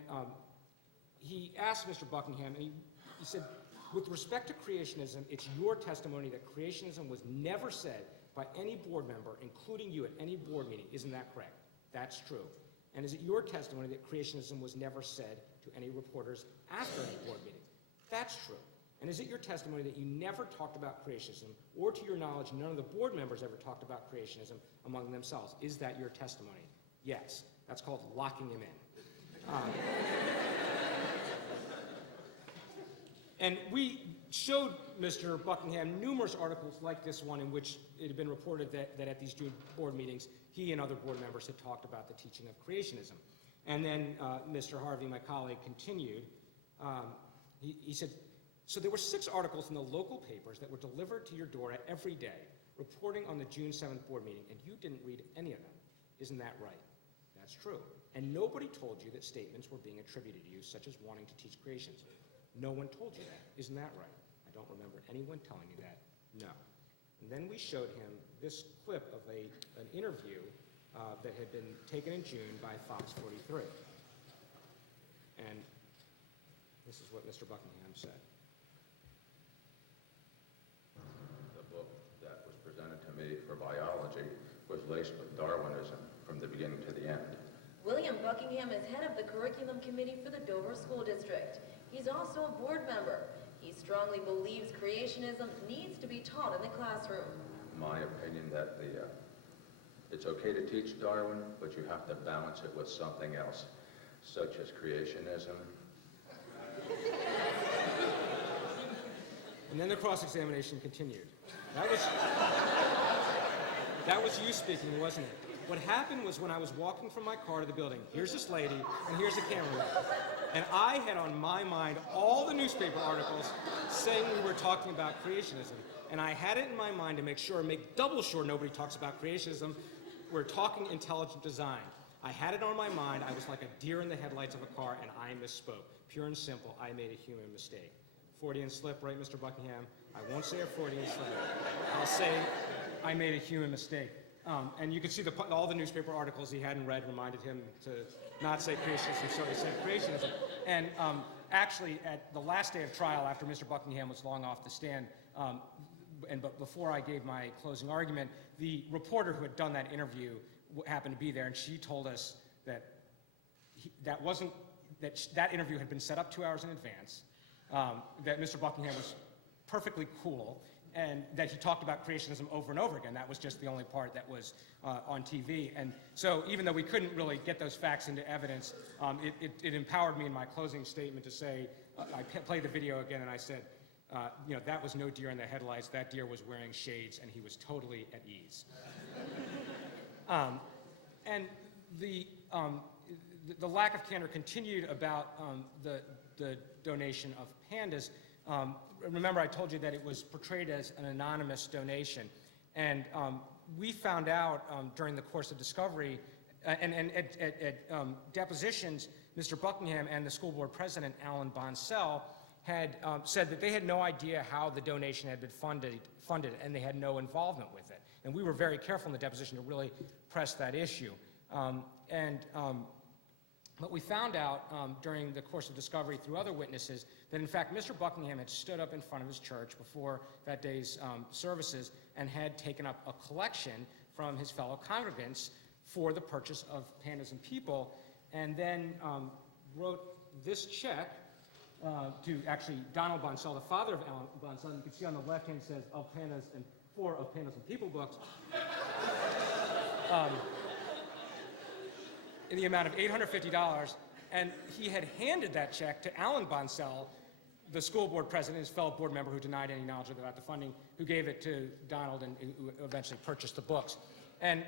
he asked Mr. Buckingham, and he said, with respect to creationism, it's your testimony that creationism was never said by any board member, including you, at any board meeting. Isn't that correct? That's true. And is it your testimony that creationism was never said to any reporters after any board meeting? That's true. And is it your testimony that you never talked about creationism, or to your knowledge, none of the board members ever talked about creationism among themselves? Is that your testimony? Yes. That's called locking him in. And we showed Mr. Buckingham numerous articles like this one in which it had been reported that at these June board meetings, he and other board members had talked about the teaching of creationism. And then Mr. Harvey, my colleague, continued. He said, so there were 6 articles in the local papers that were delivered to your door every day, reporting on the June 7th board meeting, and you didn't read any of them. Isn't that right? That's true. And nobody told you that statements were being attributed to you, such as wanting to teach creationism. No one told you that. Isn't that right? I don't remember anyone telling you that. No. And then we showed him this clip of an interview that had been taken in June by Fox 43. And this is what Mr. Buckingham said. The book that was presented to me for biology was laced with Darwinism from the beginning to the end. William Buckingham is head of the curriculum committee for the Dover School District. He's also a board member. He strongly believes creationism needs to be taught in the classroom. My opinion that it's okay to teach Darwin, but you have to balance it with something else, such as creationism. And then the cross-examination continued. That was you speaking, wasn't it? What happened was when I was walking from my car to the building, here's this lady, and here's the camera. And I had on my mind all the newspaper articles saying we were talking about creationism. And I had it in my mind to make double sure nobody talks about creationism. We're talking intelligent design. I had it on my mind. I was like a deer in the headlights of a car, and I misspoke. Pure and simple, I made a human mistake. Freudian slip, right, Mr. Buckingham? I won't say a Freudian slip. I'll say I made a human mistake. And you can see all the newspaper articles he hadn't read reminded him to not say creationism, so he said creationism. And actually, at the last day of trial, after Mr. Buckingham was long off the stand, but before I gave my closing argument, the reporter who had done that interview happened to be there, and she told us that that interview had been set up 2 hours in advance, that Mr. Buckingham was perfectly cool, and that he talked about creationism over and over again. That was just the only part that was on TV. And so even though we couldn't really get those facts into evidence, it empowered me in my closing statement to say, I played the video again and I said, that was no deer in the headlights. That deer was wearing shades and he was totally at ease. And the lack of candor continued about the donation of pandas. Remember, I told you that it was portrayed as an anonymous donation. And we found out during the course of discovery, and at depositions, Mr. Buckingham and the school board president, Alan Bonsell, had said that they had no idea how the donation had been funded, and they had no involvement with it. And we were very careful in the deposition to really press that issue. But we found out during the course of discovery through other witnesses that, in fact, Mr. Buckingham had stood up in front of his church before that day's services and had taken up a collection from his fellow congregants for the purchase of Pandas and People, and then wrote this check to actually Donald Bonsall, the father of Alan Bonsall. You can see on the left hand it says of Pandas and four of Pandas and People books. In the amount of $850, and he had handed that check to Alan Bonsall, the school board president, his fellow board member who denied any knowledge about the funding, who gave it to Donald and who eventually purchased the books. And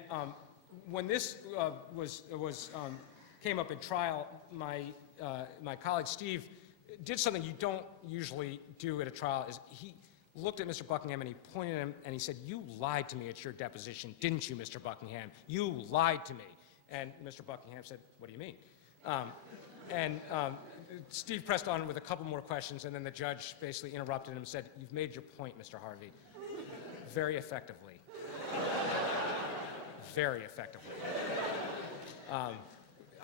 when this came up in trial, my colleague Steve did something you don't usually do at a trial. Is he looked at Mr. Buckingham and he pointed at him and he said, "You lied to me at your deposition, didn't you, Mr. Buckingham? You lied to me." And Mr. Buckingham said, "What do you mean?" Steve pressed on with a couple more questions, and then the judge basically interrupted him and said, "You've made your point, Mr. Harvey, very effectively." Very effectively.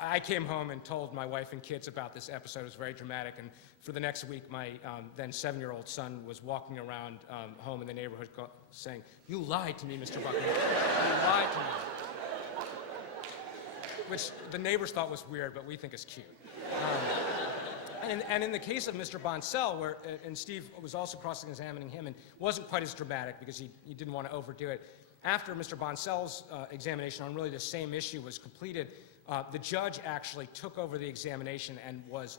I came home and told my wife and kids about this episode. It was very dramatic, and for the next week, my then 7-year-old son was walking around home in the neighborhood saying, "You lied to me, Mr. Buckingham. You lied to me." Which the neighbors thought was weird, but we think is cute. And in the case of Mr. Bonsall, and Steve was also cross-examining him and wasn't quite as dramatic because he didn't want to overdo it. After Mr. Bonsall's examination on really the same issue was completed, the judge actually took over the examination and was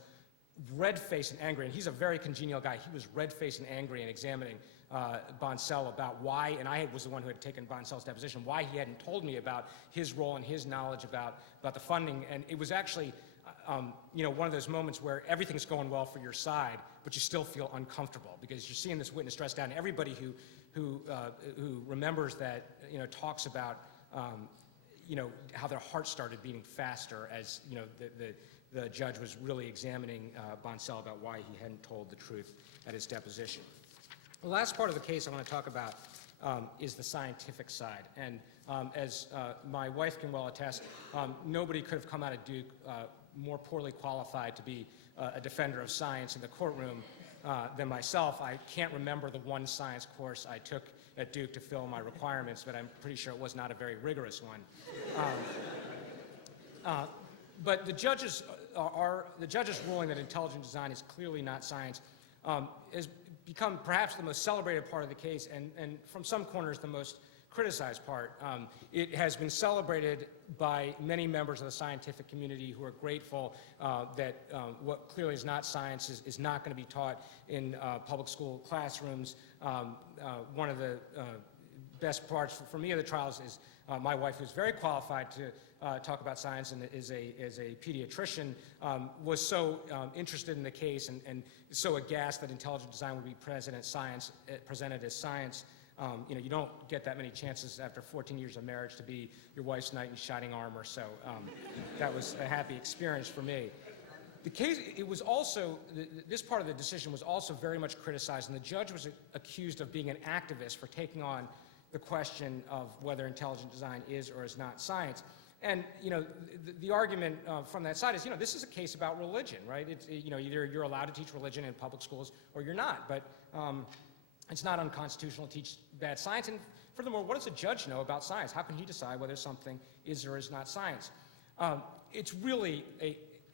red-faced and angry, and he's a very congenial guy. He was red-faced and angry in examining Bonsall about why, and I was the one who had taken Bonsall's deposition, why he hadn't told me about his role and his knowledge about the funding. And it was actually, one of those moments where everything's going well for your side, but you still feel uncomfortable because you're seeing this witness dressed down. Everybody who remembers that, talks about, how their heart started beating faster as, the judge was really examining Bonsall about why he hadn't told the truth at his deposition. The last part of the case I want to talk about is the scientific side. And as my wife can well attest, nobody could have come out of Duke more poorly qualified to be a defender of science in the courtroom than myself. I can't remember the one science course I took at Duke to fill my requirements, but I'm pretty sure it was not a very rigorous one. But the judge's ruling that intelligent design is clearly not science has become perhaps the most celebrated part of the case, and from some corners the most criticized part. It has been celebrated by many members of the scientific community who are grateful that what clearly is not science is not going to be taught in public school classrooms. One of the best parts for me of the trials is my wife, who's very qualified to talk about science and is a pediatrician, was so interested in the case and so aghast that intelligent design would be presented as science. You don't get that many chances after 14 years of marriage to be your wife's knight in shining armor, so that was a happy experience for me. The case, it was also, this part of the decision was also very much criticized, and the judge was accused of being an activist for taking on the question of whether intelligent design is or is not science. And, the argument from that side is, this is a case about religion, right? It's, either you're allowed to teach religion in public schools or you're not, but it's not unconstitutional to teach bad science. And furthermore, what does a judge know about science? How can he decide whether something is or is not science? It's really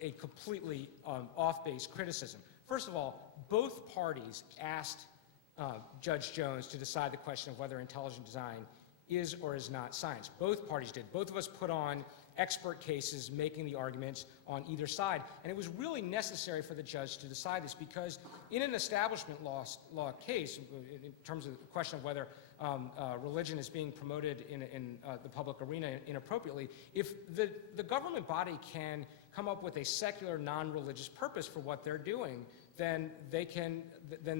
a completely off-base criticism. First of all, both parties asked Judge Jones to decide the question of whether intelligent design is or is not science. Both parties did. Both of us put on expert cases making the arguments on either side. And it was really necessary for the judge to decide this because in an establishment law case, in terms of the question of whether religion is being promoted in the public arena inappropriately, if the government body can come up with a secular, non-religious purpose for what they're doing, then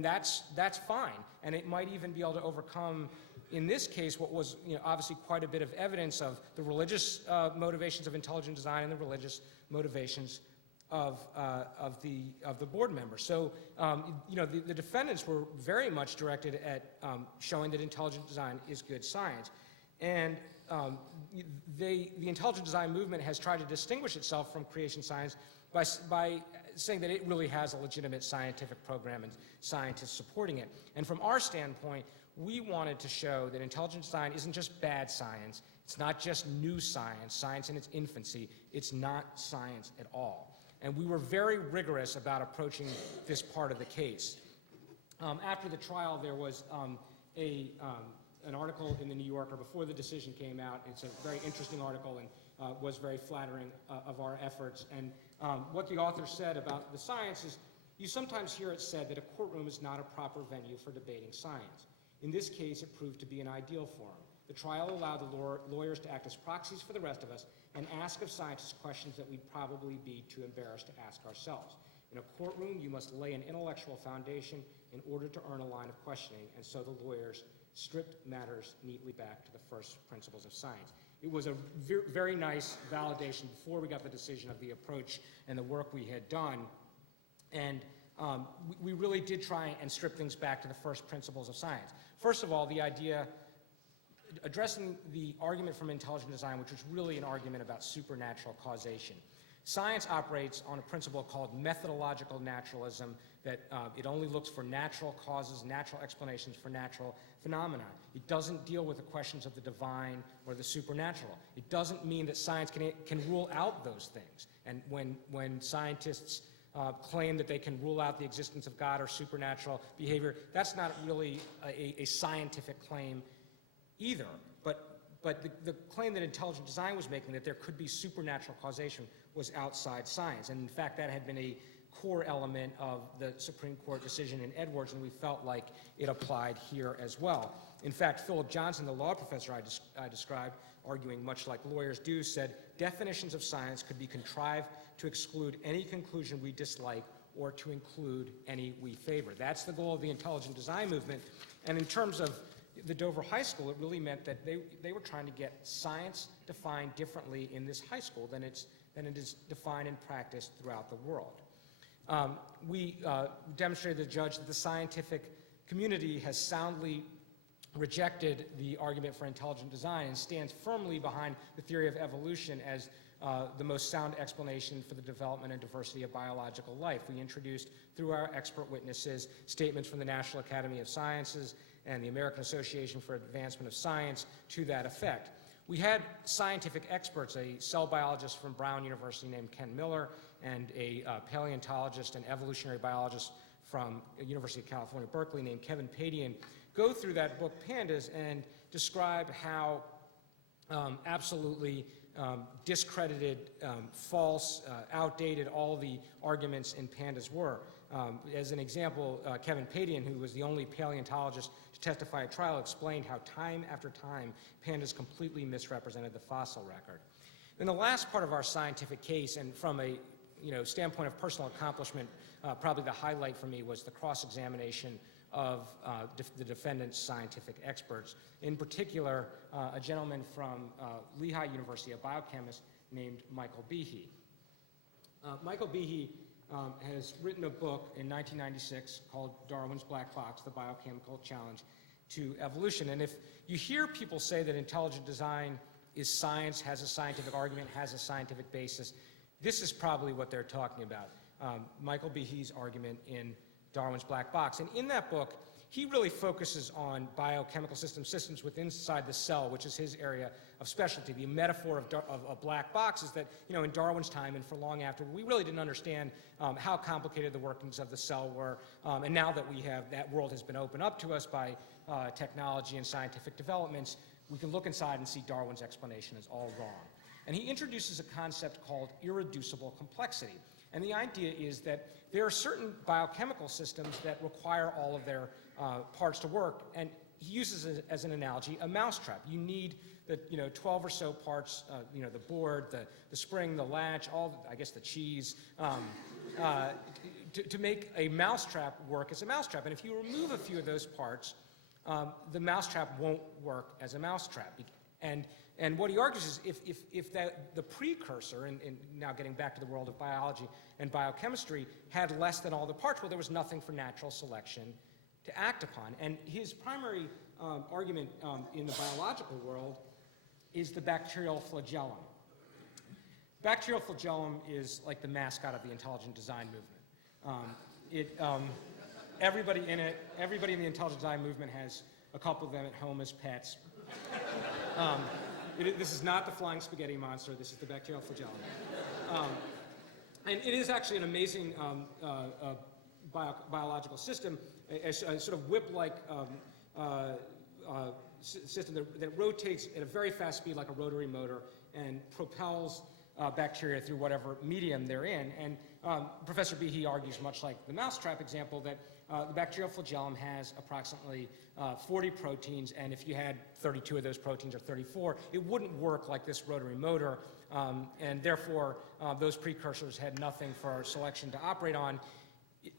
that's fine. And it might even be able to overcome, in this case, what was obviously quite a bit of evidence of the religious motivations of intelligent design and the religious motivations of the board members. So the defendants were very much directed at showing that intelligent design is good science. And the intelligent design movement has tried to distinguish itself from creation science by saying that it really has a legitimate scientific program and scientists supporting it. And from our standpoint, we wanted to show that intelligent design isn't just bad science, it's not just new science, science in its infancy, it's not science at all. And we were very rigorous about approaching this part of the case. After the trial, there was an article in the New Yorker before the decision came out. It's a very interesting article and was very flattering of our efforts. And what the author said about the science is, you sometimes hear it said that a courtroom is not a proper venue for debating science. In this case, it proved to be an ideal forum. The trial allowed the lawyers to act as proxies for the rest of us and ask of scientists questions that we'd probably be too embarrassed to ask ourselves. In a courtroom, you must lay an intellectual foundation in order to earn a line of questioning, and so the lawyers stripped matters neatly back to the first principles of science. It was a very nice validation before we got the decision of the approach and the work we had done. And we really did try and strip things back to the first principles of science. First of all, the idea, addressing the argument from intelligent design, which was really an argument about supernatural causation. Science operates on a principle called methodological naturalism, that it only looks for natural causes, natural explanations for natural phenomena. It doesn't deal with the questions of the divine or the supernatural. It doesn't mean that science can rule out those things. And when scientists claim that they can rule out the existence of God or supernatural behavior, that's not really a scientific claim either. But the claim that intelligent design was making, that there could be supernatural causation, was outside science. And in fact, that had been a core element of the Supreme Court decision in Edwards, and we felt like it applied here as well. In fact, Philip Johnson, the law professor I described, arguing much like lawyers do, said definitions of science could be contrived to exclude any conclusion we dislike or to include any we favor. That's the goal of the intelligent design movement. And in terms of the Dover High School, it really meant that they were trying to get science defined differently in this high school than it is defined and practiced throughout the world. We demonstrated to the judge that the scientific community has soundly rejected the argument for intelligent design and stands firmly behind the theory of evolution as the most sound explanation for the development and diversity of biological life. We introduced, through our expert witnesses, statements from the National Academy of Sciences and the American Association for Advancement of Science to that effect. We had scientific experts, a cell biologist from Brown University named Ken Miller, and a paleontologist and evolutionary biologist from the University of California, Berkeley, named Kevin Padian, go through that book, Pandas, and describe how absolutely discredited, false, outdated all the arguments in Pandas were. As an example, Kevin Padian, who was the only paleontologist to testify at trial, explained how time after time Pandas completely misrepresented the fossil record. In the last part of our scientific case, and from a standpoint of personal accomplishment, probably the highlight for me was the cross-examination of the defendant's scientific experts. In particular, a gentleman from Lehigh University, a biochemist named Michael Behe. Michael Behe has written a book in 1996 called Darwin's Black Box, The Biochemical Challenge to Evolution. And if you hear people say that intelligent design is science, has a scientific argument, has a scientific basis, this is probably what they're talking about. Michael Behe's argument in Darwin's Black Box. And in that book, he really focuses on biochemical systems within inside the cell, which is his area of specialty. The metaphor of a black box is that, in Darwin's time and for long after, we really didn't understand how complicated the workings of the cell were. And now that we have, that world has been opened up to us by technology and scientific developments, we can look inside and see Darwin's explanation is all wrong. And he introduces a concept called irreducible complexity. And the idea is that there are certain biochemical systems that require all of their parts to work, and he uses it as an analogy, a mousetrap. You need the 12 or so parts, the board, the spring, the latch, the cheese, to make a mousetrap work as a mousetrap. And if you remove a few of those parts, the mousetrap won't work as a mousetrap. And what he argues is if the precursor, and now getting back to the world of biology and biochemistry, had less than all the parts, well, there was nothing for natural selection to act upon. And his primary argument in the biological world is the bacterial flagellum. Bacterial flagellum is like the mascot of the intelligent design movement. Everybody in the intelligent design movement has a couple of them at home as pets. This is not the flying spaghetti monster. This is the bacterial flagellum. And it is actually an amazing biological system, a sort of whip-like system that rotates at a very fast speed like a rotary motor and propels bacteria through whatever medium they're in. And Professor Behe argues, much like the mousetrap example, that the bacterial flagellum has approximately 40 proteins, and if you had 32 of those proteins or 34, it wouldn't work like this rotary motor, and therefore those precursors had nothing for selection to operate on.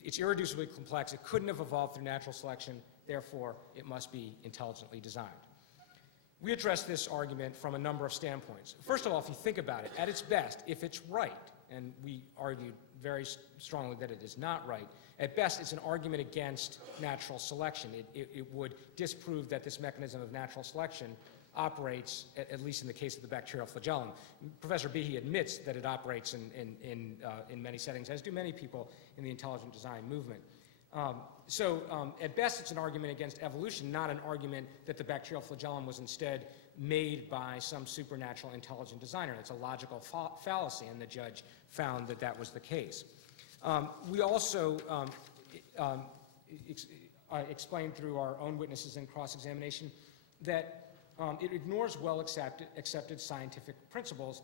It's irreducibly complex. It couldn't have evolved through natural selection. Therefore, it must be intelligently designed. We address this argument from a number of standpoints. First of all, if you think about it, at its best, if it's right, and we argued very strongly that it is not right, at best it's an argument against natural selection. It would disprove that this mechanism of natural selection operates, at least in the case of the bacterial flagellum. Professor Behe admits that it operates in many settings, as do many people in the intelligent design movement. At best, it's an argument against evolution, not an argument that the bacterial flagellum was instead made by some supernatural intelligent designer. It's a logical fallacy, and the judge found that that was the case. We also explained through our own witnesses in cross-examination that it ignores well-accepted scientific principles,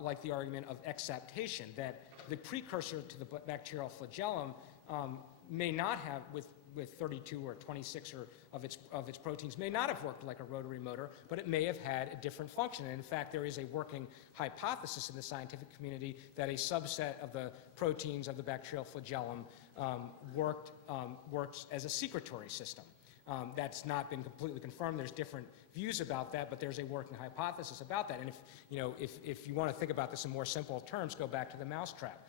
like the argument of exaptation, that the precursor to the bacterial flagellum may not have, with 32 or 26 of its proteins, may not have worked like a rotary motor, but it may have had a different function. And in fact, there is a working hypothesis in the scientific community that a subset of the proteins of the bacterial flagellum works as a secretory system. That's not been completely confirmed. There's different views about that, but there's a working hypothesis about that. And if you want to think about this in more simple terms, go back to the mousetrap.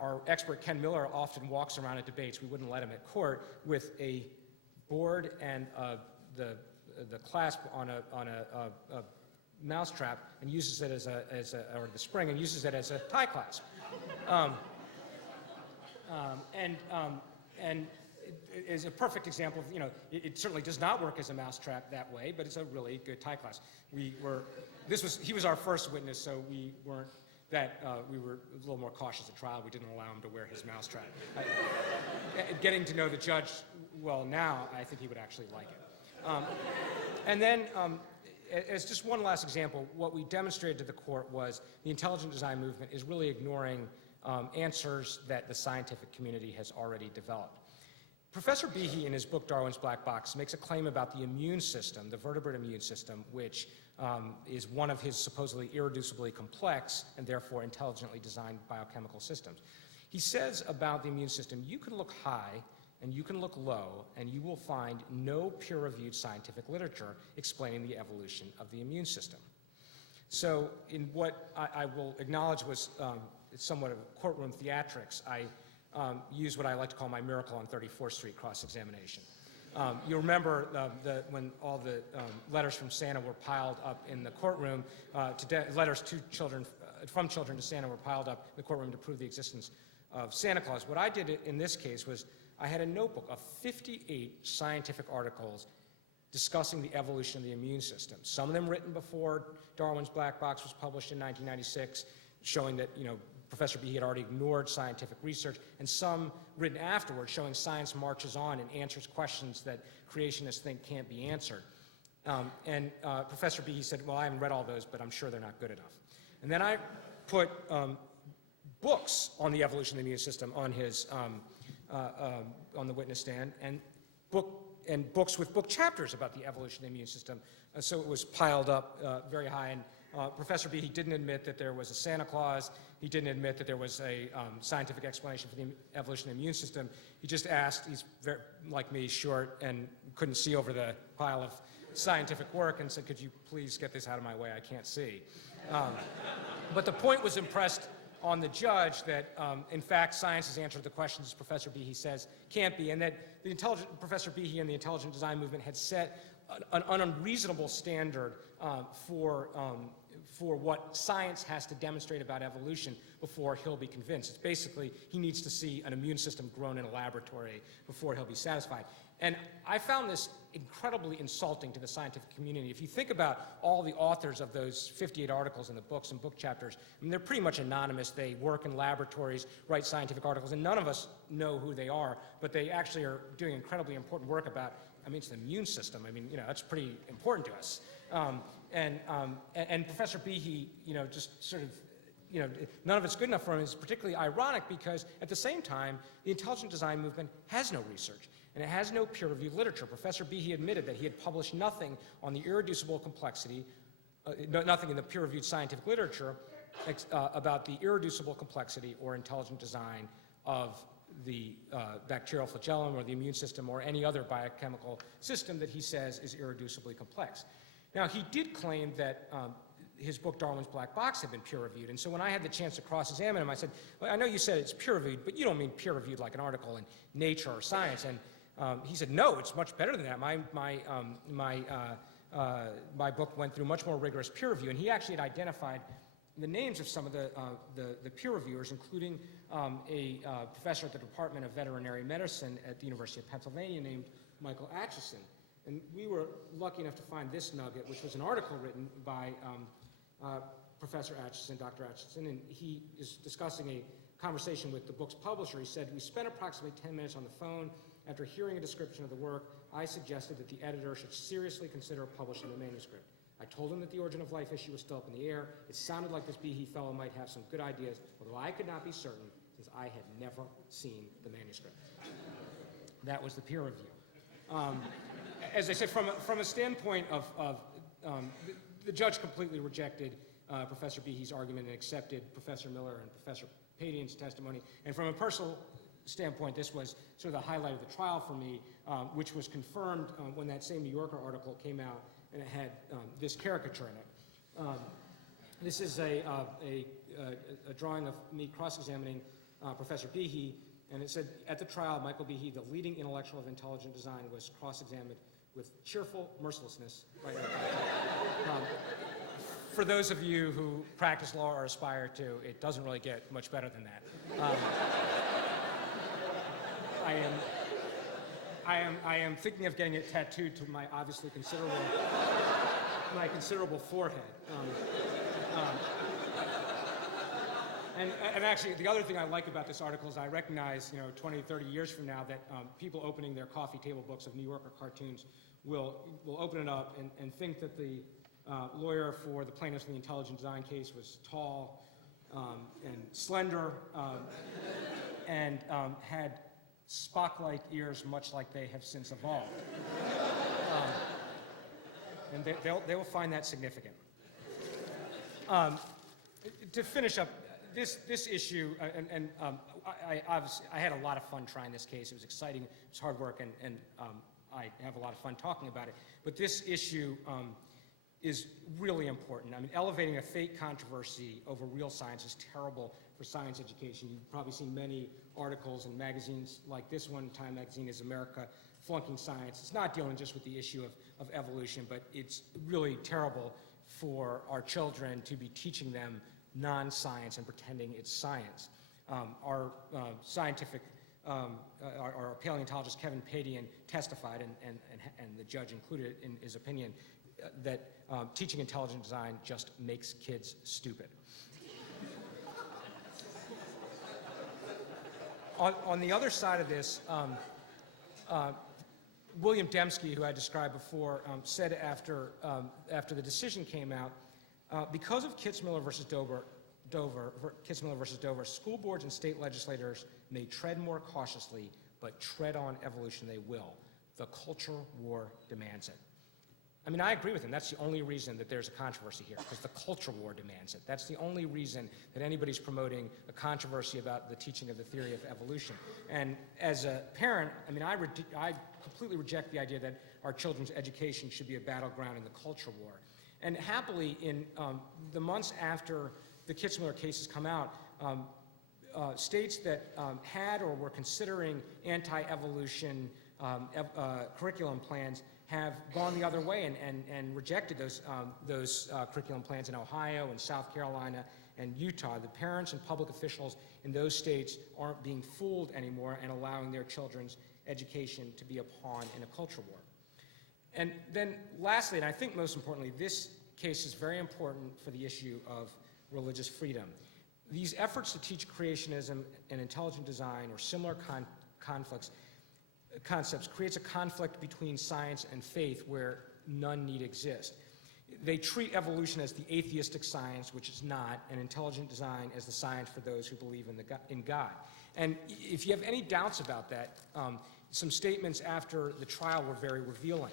Our expert Ken Miller often walks around at debates, we wouldn't let him at court, with a board and the clasp on a mousetrap, and uses it or the spring, and uses it as a tie clasp. And is a perfect example of, it certainly does not work as a mousetrap that way, but it's a really good tie clasp. He was our first witness, so we weren't we were a little more cautious at trial. We didn't allow him to wear his mousetrap. Getting to know the judge well now, I think he would actually like it. And then, as just one last example, what we demonstrated to the court was the intelligent design movement is really ignoring answers that the scientific community has already developed. Professor Behe, in his book Darwin's Black Box, makes a claim about the immune system, the vertebrate immune system, which is one of his supposedly irreducibly complex and therefore intelligently designed biochemical systems. He says about the immune system, you can look high and you can look low, and you will find no peer-reviewed scientific literature explaining the evolution of the immune system. So in what I will acknowledge was somewhat of courtroom theatrics, I used what I like to call my Miracle on 34th Street cross-examination. You remember when all the letters from Santa were piled up in the courtroom, letters to children, from children to Santa were piled up in the courtroom to prove the existence of Santa Claus. What I did in this case was I had a notebook of 58 scientific articles discussing the evolution of the immune system. Some of them written before Darwin's Black Box was published in 1996, showing that, Professor Behe had already ignored scientific research, and some written afterwards showing science marches on and answers questions that creationists think can't be answered. Professor Behe said, well, I haven't read all those, but I'm sure they're not good enough. And then I put books on the evolution of the immune system on his, on the witness stand, and books with book chapters about the evolution of the immune system. So it was piled up very high. And Professor Behe didn't admit that there was a Santa Claus. He didn't admit that there was a scientific explanation for the evolution of the immune system. He just asked, he's very, like me, short and couldn't see over the pile of scientific work, and said, could you please get this out of my way? I can't see. But the point was impressed on the judge that, in fact, science has answered the questions Professor Behe says can't be, and that Professor Behe and the intelligent design movement had set an unreasonable standard for what science has to demonstrate about evolution before he'll be convinced. It's basically, he needs to see an immune system grown in a laboratory before he'll be satisfied. And I found this incredibly insulting to the scientific community. If you think about all the authors of those 58 articles in the books and book chapters, I mean, they're pretty much anonymous. They work in laboratories, write scientific articles, and none of us know who they are, but they actually are doing incredibly important work about, I mean, it's the immune system. I mean, you know, that's pretty important to us. And Professor Behe, you know, just sort of, you know, none of it's good enough for him is particularly ironic because at the same time, the intelligent design movement has no research and it has no peer-reviewed literature. Professor Behe admitted that he had published nothing on the irreducible complexity, nothing in the peer-reviewed scientific literature about the irreducible complexity or intelligent design of the bacterial flagellum or the immune system or any other biochemical system that he says is irreducibly complex. Now, he did claim that his book, Darwin's Black Box, had been peer-reviewed. And so when I had the chance to cross-examine him, I said, well, I know you said it's peer-reviewed, but you don't mean peer-reviewed like an article in Nature or Science. And he said, no, it's much better than that. My book went through much more rigorous peer review. And he actually had identified the names of some of the peer reviewers, including a professor at the Department of Veterinary Medicine at the University of Pennsylvania named Michael Atchison. And we were lucky enough to find this nugget, which was an article written by Professor Atchison, Dr. Atchison, and he is discussing a conversation with the book's publisher. He said, we spent approximately 10 minutes on the phone. After hearing a description of the work, I suggested that the editor should seriously consider publishing the manuscript. I told him that the origin of life issue was still up in the air. It sounded like this Behe fellow might have some good ideas, although I could not be certain since I had never seen the manuscript. That was the peer review. As I said, from a standpoint of the judge completely rejected Professor Behe's argument and accepted Professor Miller and Professor Padian's testimony. And from a personal standpoint, this was sort of the highlight of the trial for me, which was confirmed when that same New Yorker article came out and it had this caricature in it. This is a drawing of me cross-examining Professor Behe, and it said, at the trial, Michael Behe, the leading intellectual of intelligent design, was cross-examined with cheerful mercilessness by Eric. For those of you who practice law or aspire to, it doesn't really get much better than that. I am thinking of getting it tattooed to my obviously considerable forehead. And actually, the other thing I like about this article is I recognize, 20, 30 years from now that people opening their coffee table books of New Yorker cartoons will open it up and think that the lawyer for the plaintiffs in the intelligent design case was tall and slender and had Spock-like ears, much like they have since evolved. And they will find that significant. To finish up, this issue, I had a lot of fun trying this case. It was exciting, it was hard work, and I have a lot of fun talking about it. But this issue is really important. I mean, elevating a fake controversy over real science is terrible for science education. You've probably seen many articles in magazines like this one, Time Magazine is America, flunking science. It's not dealing just with the issue of evolution, but it's really terrible for our children to be teaching them non-science and pretending it's science. Our paleontologist Kevin Padian testified, and the judge included it in his opinion, that teaching intelligent design just makes kids stupid. On the other side of this, William Dembski, who I described before, said after the decision came out, because of Kitzmiller versus Dover, school boards and state legislators may tread more cautiously, but tread on evolution they will. The culture war demands it. I mean, I agree with him. That's the only reason that there's a controversy here, because the culture war demands it. That's the only reason that anybody's promoting a controversy about the teaching of the theory of evolution. And as a parent, I mean, I completely reject the idea that our children's education should be a battleground in the culture war. And happily, in the months after the Kitzmiller cases come out, states that had or were considering anti-evolution curriculum plans have gone the other way and rejected those curriculum plans in Ohio and South Carolina and Utah. The parents and public officials in those states aren't being fooled anymore and allowing their children's education to be a pawn in a culture war. And then lastly, and I think most importantly, this case is very important for the issue of religious freedom. These efforts to teach creationism and intelligent design or similar concepts creates a conflict between science and faith where none need exist. They treat evolution as the atheistic science, which is not, and intelligent design as the science for those who believe in God. And if you have any doubts about that, some statements after the trial were very revealing.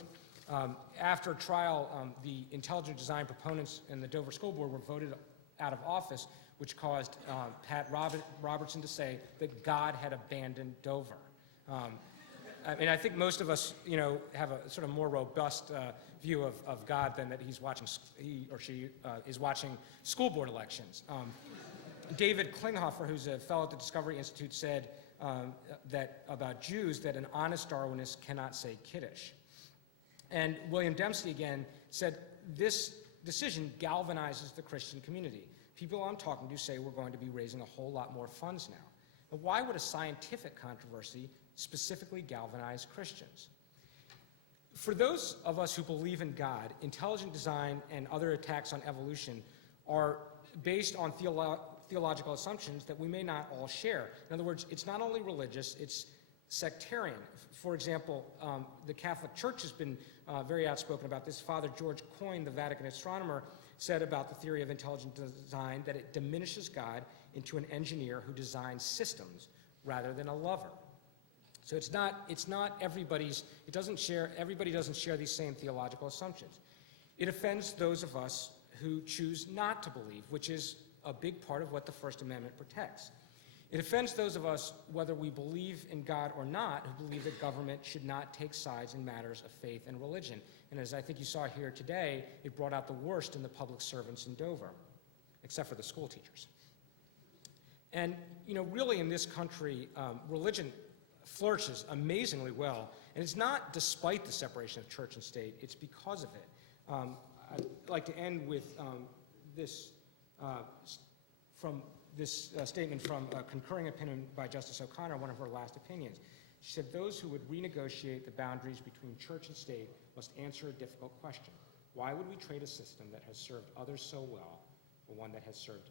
After trial, the intelligent design proponents in the Dover School Board were voted out of office, which caused Pat Robertson to say that God had abandoned Dover. I mean, I think most of us, have a sort of more robust view of God than that he or she is watching school board elections. David Klinghoffer, who's a fellow at the Discovery Institute, said that about Jews that an honest Darwinist cannot say Kiddush. And William Dempsey, again, said this decision galvanizes the Christian community. People I'm talking to say we're going to be raising a whole lot more funds now. But why would a scientific controversy specifically galvanize Christians? For those of us who believe in God, intelligent design and other attacks on evolution are based on theological assumptions that we may not all share. In other words, it's not only religious, it's sectarian. For example, the Catholic Church has been very outspoken about this. Father George Coyne, the Vatican astronomer, said about the theory of intelligent design that it diminishes God into an engineer who designs systems rather than a lover. So everybody doesn't share these same theological assumptions. It offends those of us who choose not to believe, which is a big part of what the First Amendment protects. It offends those of us, whether we believe in God or not, who believe that government should not take sides in matters of faith and religion. And as I think you saw here today, it brought out the worst in the public servants in Dover, except for the school teachers. And, really in this country, religion flourishes amazingly well. And it's not despite the separation of church and state, it's because of it. I'd like to end with this statement from a concurring opinion by Justice O'Connor, one of her last opinions. She said, "Those who would renegotiate the boundaries between church and state must answer a difficult question. Why would we trade a system that has served others so well for one that has served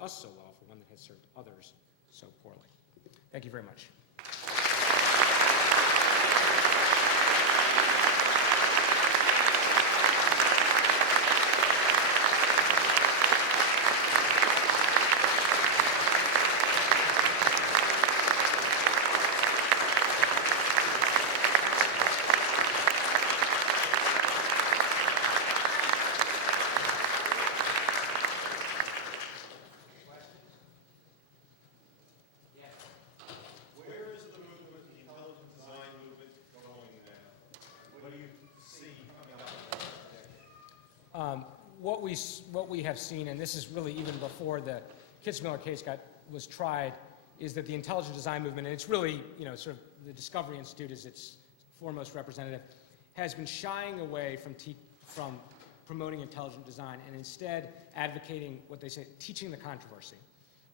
us so well for one that has served others so poorly?" Thank you very much. Where is the movement, the intelligent design movement, going now? What do you see coming up? What we have seen, and this is really even before the Kitzmiller case was tried, is that the intelligent design movement, and it's really, sort of the Discovery Institute is its foremost representative, has been shying away from promoting intelligent design and instead advocating what they say, teaching the controversy,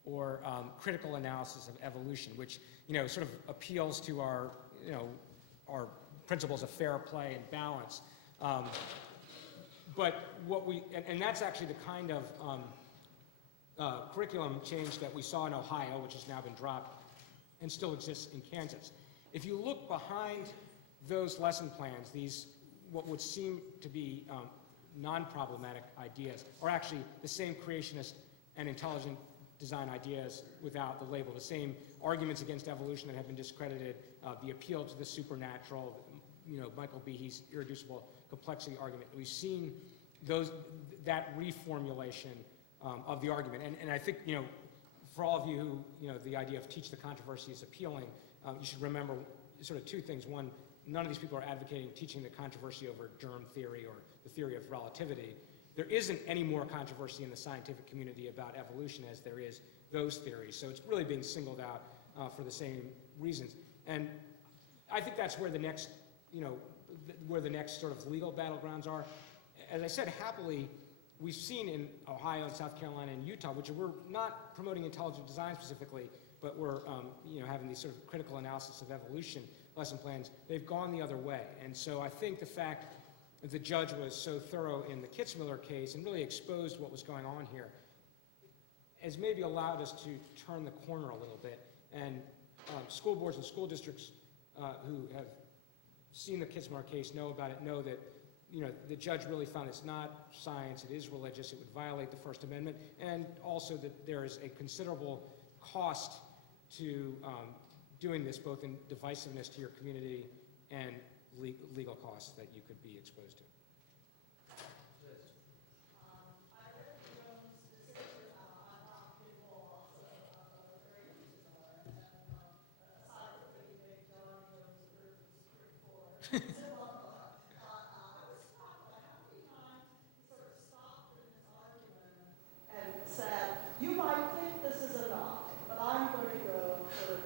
or critical analysis of evolution, which sort of appeals to our principles of fair play and balance. But and that's actually the kind of curriculum change that we saw in Ohio, which has now been dropped and still exists in Kansas. If you look behind those lesson plans, these what would seem to be non-problematic ideas are actually the same creationist and intelligent design ideas without the label, the same arguments against evolution that have been discredited, the appeal to the supernatural, Michael Behe's irreducible complexity argument. We've seen that reformulation of the argument. And I think, for all of you who, the idea of teach the controversy is appealing, you should remember sort of two things. One, none of these people are advocating teaching the controversy over germ theory or the theory of relativity. There isn't any more controversy in the scientific community about evolution as there is those theories. So it's really being singled out for the same reasons. And I think that's where the next, where the next sort of legal battlegrounds are. As I said, happily, we've seen in Ohio and South Carolina and Utah, which we're not promoting intelligent design specifically, but we're having these sort of critical analysis of evolution lesson plans, they've gone the other way. And so I think the fact that the judge was so thorough in the Kitzmiller case and really exposed what was going on here has maybe allowed us to turn the corner a little bit. And school boards and school districts who have seen the Kitzmiller case know about it, know that the judge really found it's not science, it is religious, it would violate the First Amendment, and also that there is a considerable cost to doing this, both in divisiveness to your community and legal costs that you could be exposed to. And said, you might think this is enough, but I'm going to go further.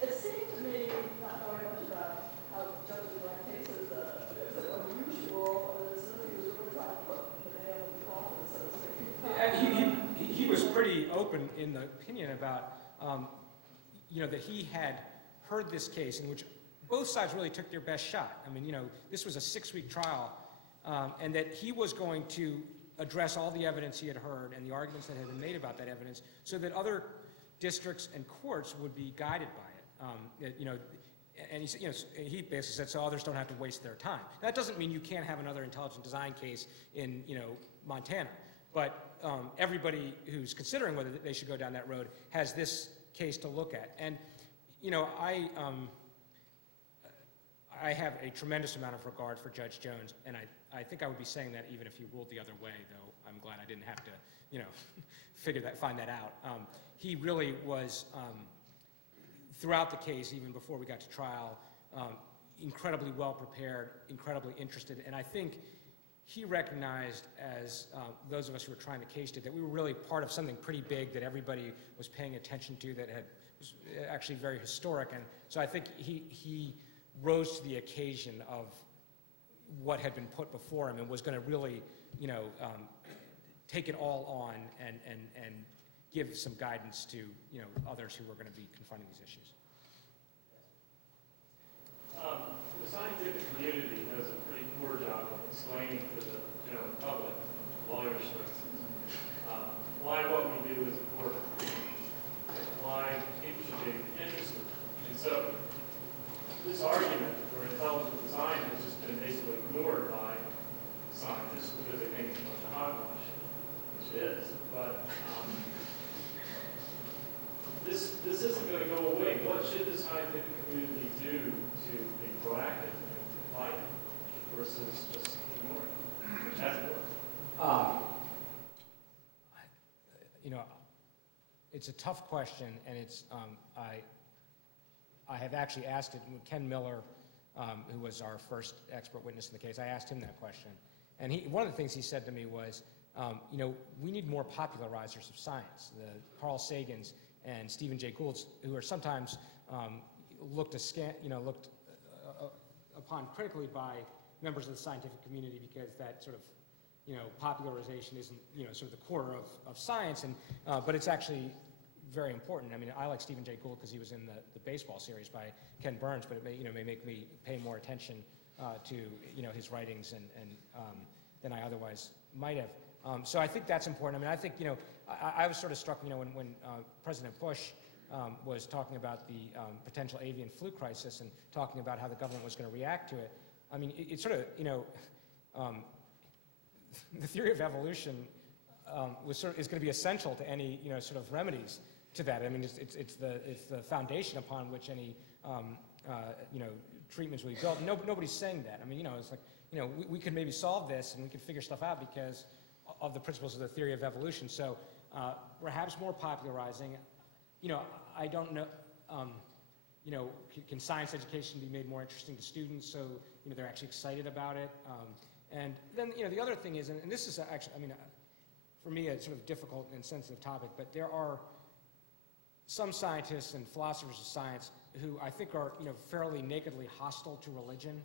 It seemed to me, not knowing much about how judges run cases, it's unusual, but it's that he was really trying to put the nail in the coffin, so to speak. And he was pretty open in the opinion about, that he had heard this case in which both sides really took their best shot. I mean, this was a 6-week trial, and that he was going to address all the evidence he had heard and the arguments that had been made about that evidence so that other districts and courts would be guided by it. And he basically said, so others don't have to waste their time. That doesn't mean you can't have another intelligent design case in, Montana. But everybody who's considering whether they should go down that road has this case to look at. And, I have a tremendous amount of regard for Judge Jones, and I think I would be saying that even if he ruled the other way, though I'm glad I didn't have to, find that out. He really was, throughout the case, even before we got to trial, incredibly well prepared, incredibly interested, and I think he recognized, as those of us who were trying the case did, that we were really part of something pretty big that everybody was paying attention to, that was actually very historic, and so I think he rose to the occasion of what had been put before him and was going to really, take it all on and give some guidance to, others who were going to be confronting these issues. The scientific community does a pretty poor job of explaining to the general public, lawyers for instance, why what we do is important, why people should be interested. And so this argument for intelligent design has just been basically ignored by scientists because they think it's a bunch of hogwash, which it is. But this isn't going to go away. What should the scientific community do to be proactive and fight it versus just ignore it, which hasn't worked? It's a tough question, and it's I have actually asked it. Ken Miller, who was our first expert witness in the case, I asked him that question, and one of the things he said to me was, we need more popularizers of science. The Carl Sagans and Stephen Jay Goulds, who are sometimes looked upon critically by members of the scientific community because that sort of popularization isn't sort of the core of science, and but it's actually very important. I mean, I like Stephen Jay Gould because he was in the baseball series by Ken Burns, but it may make me pay more attention to his writings and than I otherwise might have. So I think that's important. I mean, I think I was sort of struck when President Bush was talking about the potential avian flu crisis and talking about how the government was going to react to it. I mean, it's sort of the theory of evolution is going to be essential to any sort of remedies to that. I mean, it's the foundation upon which any treatments will be built. Nobody's saying that. I mean, it's like we could maybe solve this and we could figure stuff out because of the principles of the theory of evolution. So perhaps more popularizing. I don't know. Can science education be made more interesting to students so they're actually excited about it? And then the other thing is, and this is actually, I mean, for me, a sort of difficult and sensitive topic, but there are some scientists and philosophers of science who I think are fairly nakedly hostile to religion.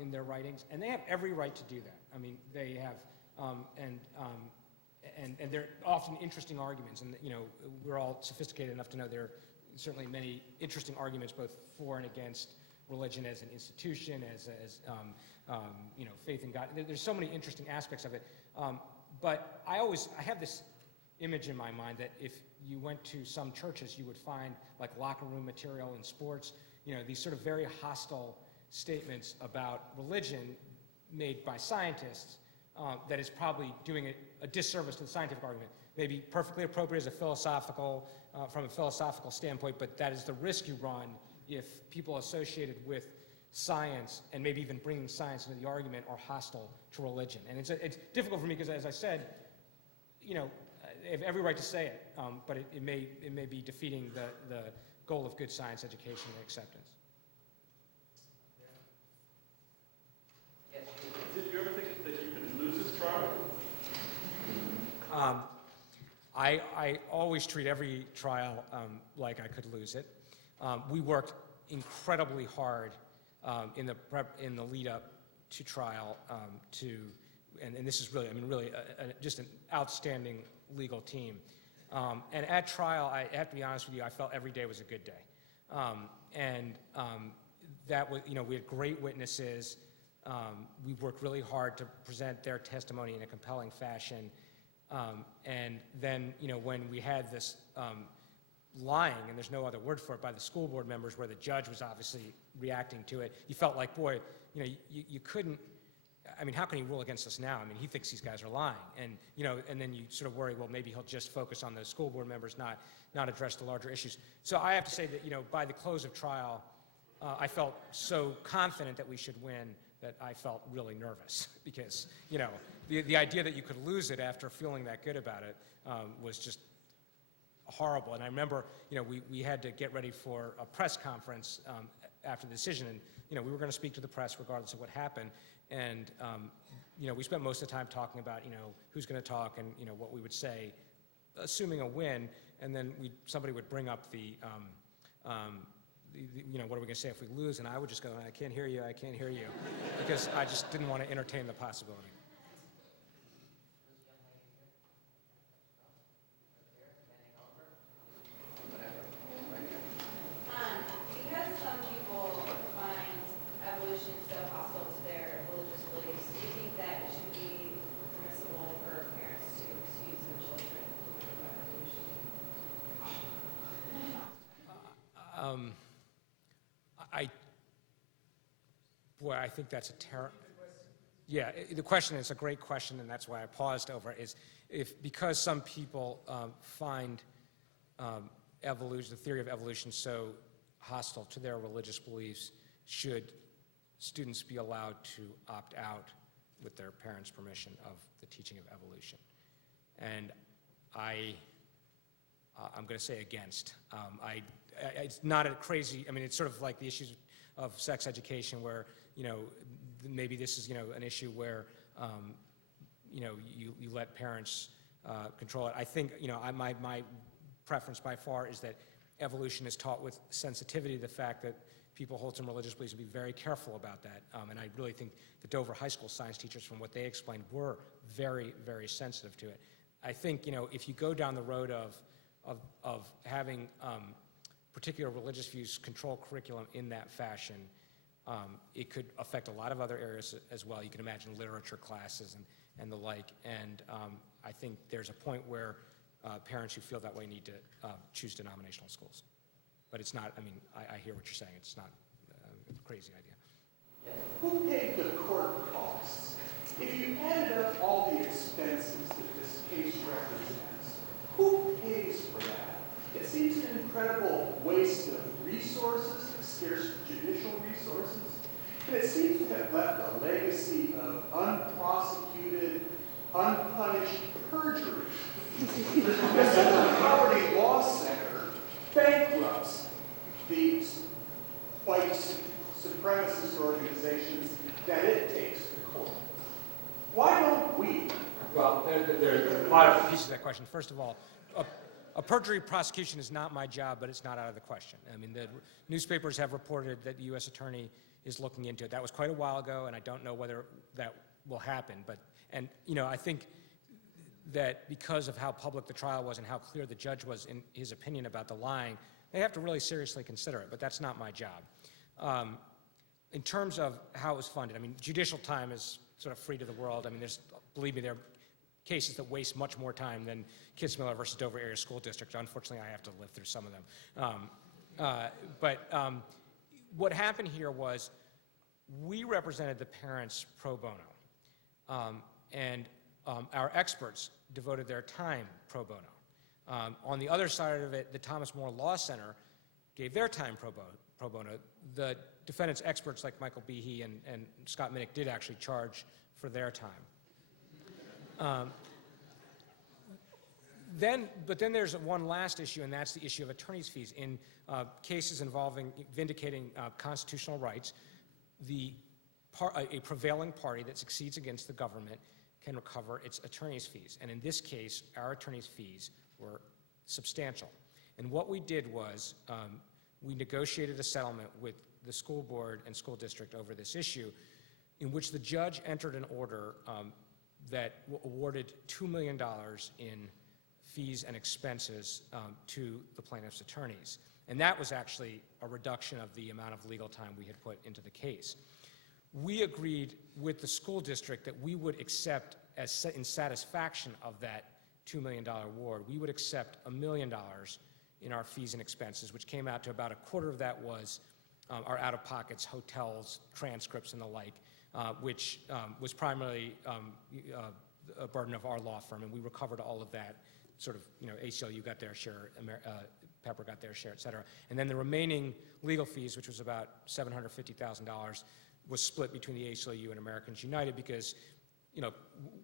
in their writings, and they have every right to do that. I mean, they have, and they're often interesting arguments, and we're all sophisticated enough to know there are certainly many interesting arguments both for and against religion as an institution, as faith in God. There's so many interesting aspects of it, but I have this image in my mind that if you went to some churches, you would find like locker room material in sports, these sort of very hostile statements about religion made by scientists that is probably doing a disservice to the scientific argument. Maybe perfectly appropriate as from a philosophical standpoint, but that is the risk you run if people associated with science and maybe even bringing science into the argument are hostile to religion. And it's difficult for me because, as I said, they have every right to say it, but it may be defeating the goal of good science education and acceptance. Did you ever think that you could lose this trial? I always treat every trial like I could lose it. We worked incredibly hard in the lead up to trial and this is really, just an outstanding legal team. And at trial, I have to be honest with you, I felt every day was a good day. That was, we had great witnesses. We worked really hard to present their testimony in a compelling fashion. And then, when we had this lying, and there's no other word for it, by the school board members where the judge was obviously reacting to it, you felt like, boy, you couldn't, how can he rule against us now? He thinks these guys are lying. And, and then you sort of worry, well, maybe he'll just focus on the school board members, not address the larger issues. So I have to say that, by the close of trial, I felt so confident that we should win that I felt really nervous because, the idea that you could lose it after feeling that good about it was just horrible. And I remember, we had to get ready for a press conference after the decision, and, we were going to speak to the press regardless of what happened. And, we spent most of the time talking about, who's going to talk and, what we would say, assuming a win, and then somebody would bring up what are we going to say if we lose? And I would just go, I can't hear you, because I just didn't want to entertain the possibility. Because some people find evolution so hostile to their religious beliefs, do you think that it should be permissible for parents to excuse their children from evolution? I think that's a terrible. Yeah, the question is a great question, and that's why I paused over it, is because some people find evolution, the theory of evolution, so hostile to their religious beliefs, should students be allowed to opt out with their parents' permission of the teaching of evolution? And I'm going to say against. It's not a crazy, it's sort of like the issues of sex education where, maybe this is, an issue where, you let parents control it. I think, my preference by far is that evolution is taught with sensitivity to the fact that people hold some religious beliefs and be very careful about that. And I really think the Dover High School science teachers, from what they explained, were very, very sensitive to it. I think, if you go down the road of having particular religious views control curriculum in that fashion, it could affect a lot of other areas as well. You can imagine literature classes and the like. And I think there's a point where parents who feel that way need to choose denominational schools. But it's not, I hear what you're saying. It's not a crazy idea. Who paid the court costs? If you added up all the expenses that this case represents, who pays for that? It seems an incredible waste of resources, scarce judicial resources, and it seems to have left a legacy of unprosecuted, unpunished perjury. The Civil Poverty Law Center bankrupts these white supremacist organizations that it takes to court. Why don't we? Well, there are a lot of pieces of that question. First of all, a perjury prosecution is not my job, but it's not out of the question. The newspapers have reported that the U.S. attorney is looking into it. That was quite a while ago, and I don't know whether that will happen. And I think that because of how public the trial was and how clear the judge was in his opinion about the lying, they have to really seriously consider it, but that's not my job. In terms of how it was funded, I mean, judicial time is sort of free to the world. I mean, believe me, there are cases that waste much more time than Kitzmiller versus Dover Area School District. Unfortunately, I have to live through some of them. But what happened here was we represented the parents pro bono, and our experts devoted their time pro bono. On the other side of it, the Thomas More Law Center gave their time pro bono. The defendant's experts like Michael Behe and Scott Minnick did actually charge for their time. But then there's one last issue, and that's the issue of attorney's fees. In cases involving vindicating constitutional rights, a prevailing party that succeeds against the government can recover its attorney's fees. And in this case, our attorney's fees were substantial. And what we did was we negotiated a settlement with the school board and school district over this issue, in which the judge entered an order that awarded $2 million in fees and expenses to the plaintiff's attorneys. And that was actually a reduction of the amount of legal time we had put into the case. We agreed with the school district that we would accept, in satisfaction of that $2 million award, we would accept $1 million in our fees and expenses, which came out to about a quarter of that was our out-of-pockets, hotels, transcripts, and the like, which was primarily a burden of our law firm, and we recovered all of that. Sort of, ACLU got their share, Pepper got their share, et cetera. And then the remaining legal fees, which was about $750,000, was split between the ACLU and Americans United because,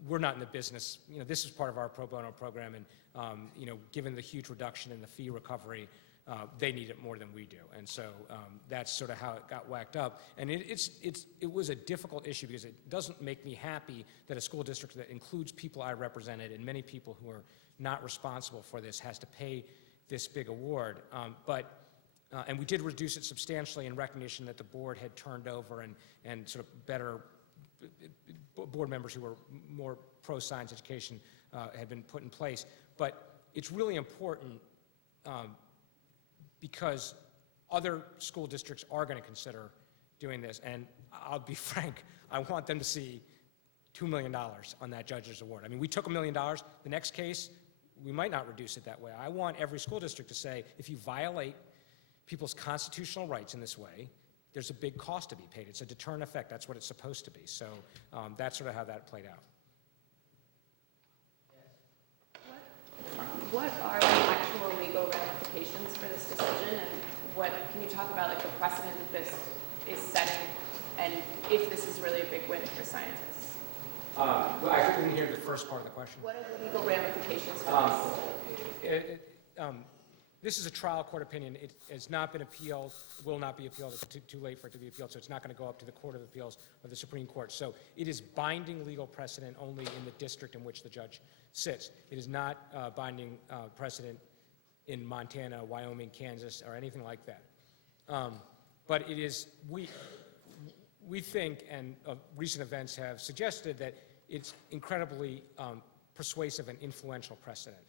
we're not in the business. This is part of our pro bono program, and, given the huge reduction in the fee recovery, they need it more than we do. And so that's sort of how it got whacked up. And it was a difficult issue because it doesn't make me happy that a school district that includes people I represented and many people who are not responsible for this has to pay this big award. And we did reduce it substantially in recognition that the board had turned over and sort of better board members who were more pro-science education had been put in place. But it's really important because other school districts are going to consider doing this. And I'll be frank, I want them to see $2 million on that judge's award. I mean, we took $1 million. The next case, we might not reduce it that way. I want every school district to say, if you violate people's constitutional rights in this way, there's a big cost to be paid. It's a deterrent effect. That's what it's supposed to be. So that's sort of how that played out. What are the actual legal ramifications for this decision, and can you talk about the precedent that this is setting, and if this is really a big win for scientists? Well, I didn't hear the first part of the question. What are the legal ramifications for this? This is a trial court opinion. It has not been appealed, will not be appealed. It's too late for it to be appealed, so it's not going to go up to the Court of Appeals or the Supreme Court. So it is binding legal precedent only in the district in which the judge sits. It is not binding precedent in Montana, Wyoming, Kansas, or anything like that. But it is, we think, and recent events have suggested that it's incredibly persuasive and influential precedent.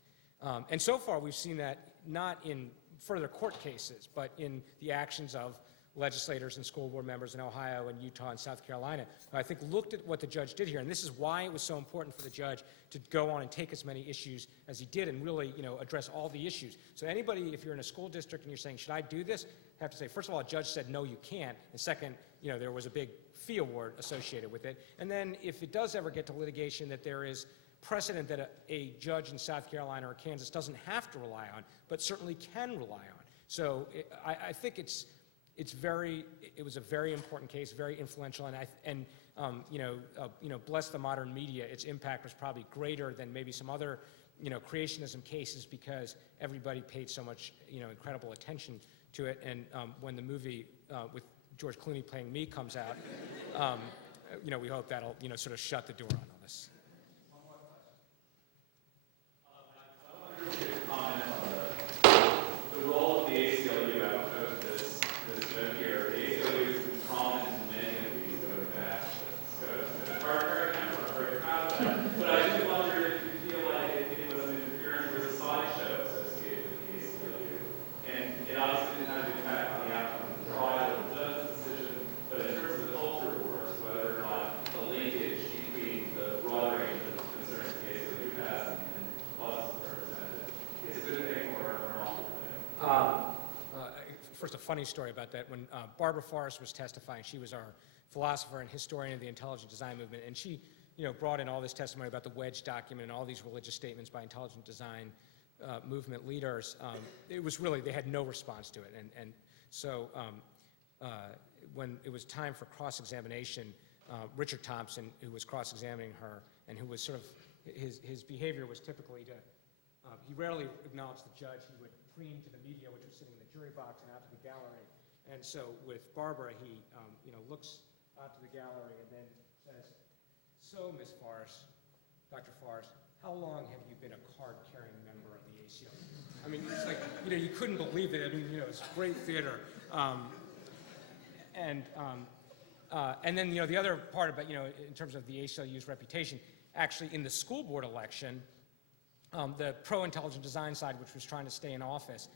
And so far, we've seen that not in further court cases, but in the actions of legislators and school board members in Ohio and Utah and South Carolina, who I think looked at what the judge did here. And this is why it was so important for the judge to go on and take as many issues as he did and really, address all the issues. So anybody, if you're in a school district and you're saying, should I do this? Have to say, first of all, a judge said, no, you can't. And second, there was a big fee award associated with it. And then if it does ever get to litigation, that there is precedent that a judge in South Carolina or Kansas doesn't have to rely on, but certainly can rely on. So I think it was a very important case, very influential, and bless the modern media, its impact was probably greater than maybe some other, creationism cases because everybody paid so much, incredible attention to it. And when the movie with George Clooney playing me comes out, we hope that'll, sort of shut the door on all this. The role of the ACLU, I don't know if this note here, the ACLU is prominent in First, a funny story about that. When Barbara Forrest was testifying, she was our philosopher and historian of the intelligent design movement, and she, brought in all this testimony about the Wedge document and all these religious statements by intelligent design movement leaders. It was really, they had no response to it. And so when it was time for cross-examination, Richard Thompson, who was cross-examining her, and who was sort of, his behavior was typically to, he rarely acknowledged the judge. He would preen to the media, which was sitting in the jury box, and out to the gallery. And so with Barbara, he, looks out to the gallery and then says, "So, Miss Forrest, Dr. Forrest, how long have you been a card-carrying member of the ACLU?" I mean, it's like, you couldn't believe it. I mean, it's great theater. And then, the other part about, in terms of the ACLU's reputation, actually in the school board election, the pro-intelligent design side, which was trying to stay in office,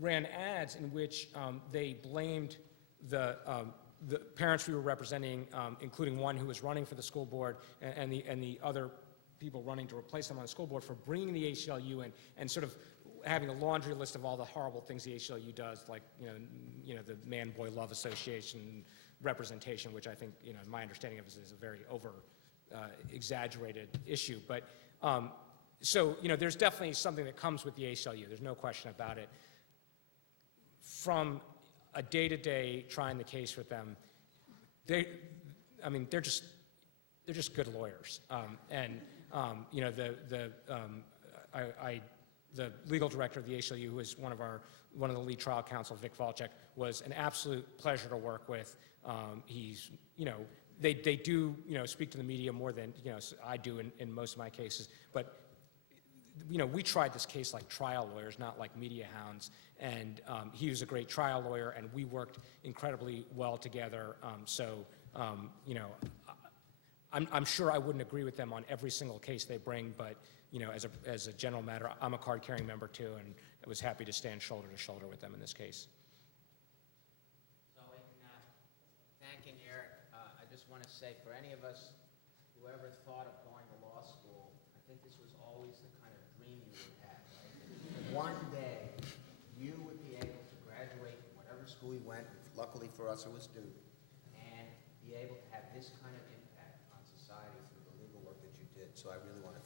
ran ads in which they blamed the parents we were representing, including one who was running for the school board, and the other people running to replace them on the school board, for bringing the ACLU in and sort of having a laundry list of all the horrible things the ACLU does, like the Man-Boy Love Association representation, which I think my understanding of is a very exaggerated issue. But so there's definitely something that comes with the ACLU. There's no question about it. From a day-to-day trying the case with them, they're just good lawyers. The legal director of the ACLU, who is one of the lead trial counsel, Vic Volchek, was an absolute pleasure to work with. He's, they do, speak to the media more than, I do in most of my cases. But, we tried this case like trial lawyers, not like media hounds. And he was a great trial lawyer, and we worked incredibly well together. I'm sure I wouldn't agree with them on every single case they bring, but as a general matter, I'm a card-carrying member too, and I was happy to stand shoulder to shoulder with them in this case. So in thanking Eric, I just want to say, for any of us who ever thought of going to law school, I think this was always the kind of dream you would have, right? One day, you would be able to graduate from whatever school you went, luckily for us it was Duke, and be able to have this kind of impact on society through the legal work that you did. So I really want to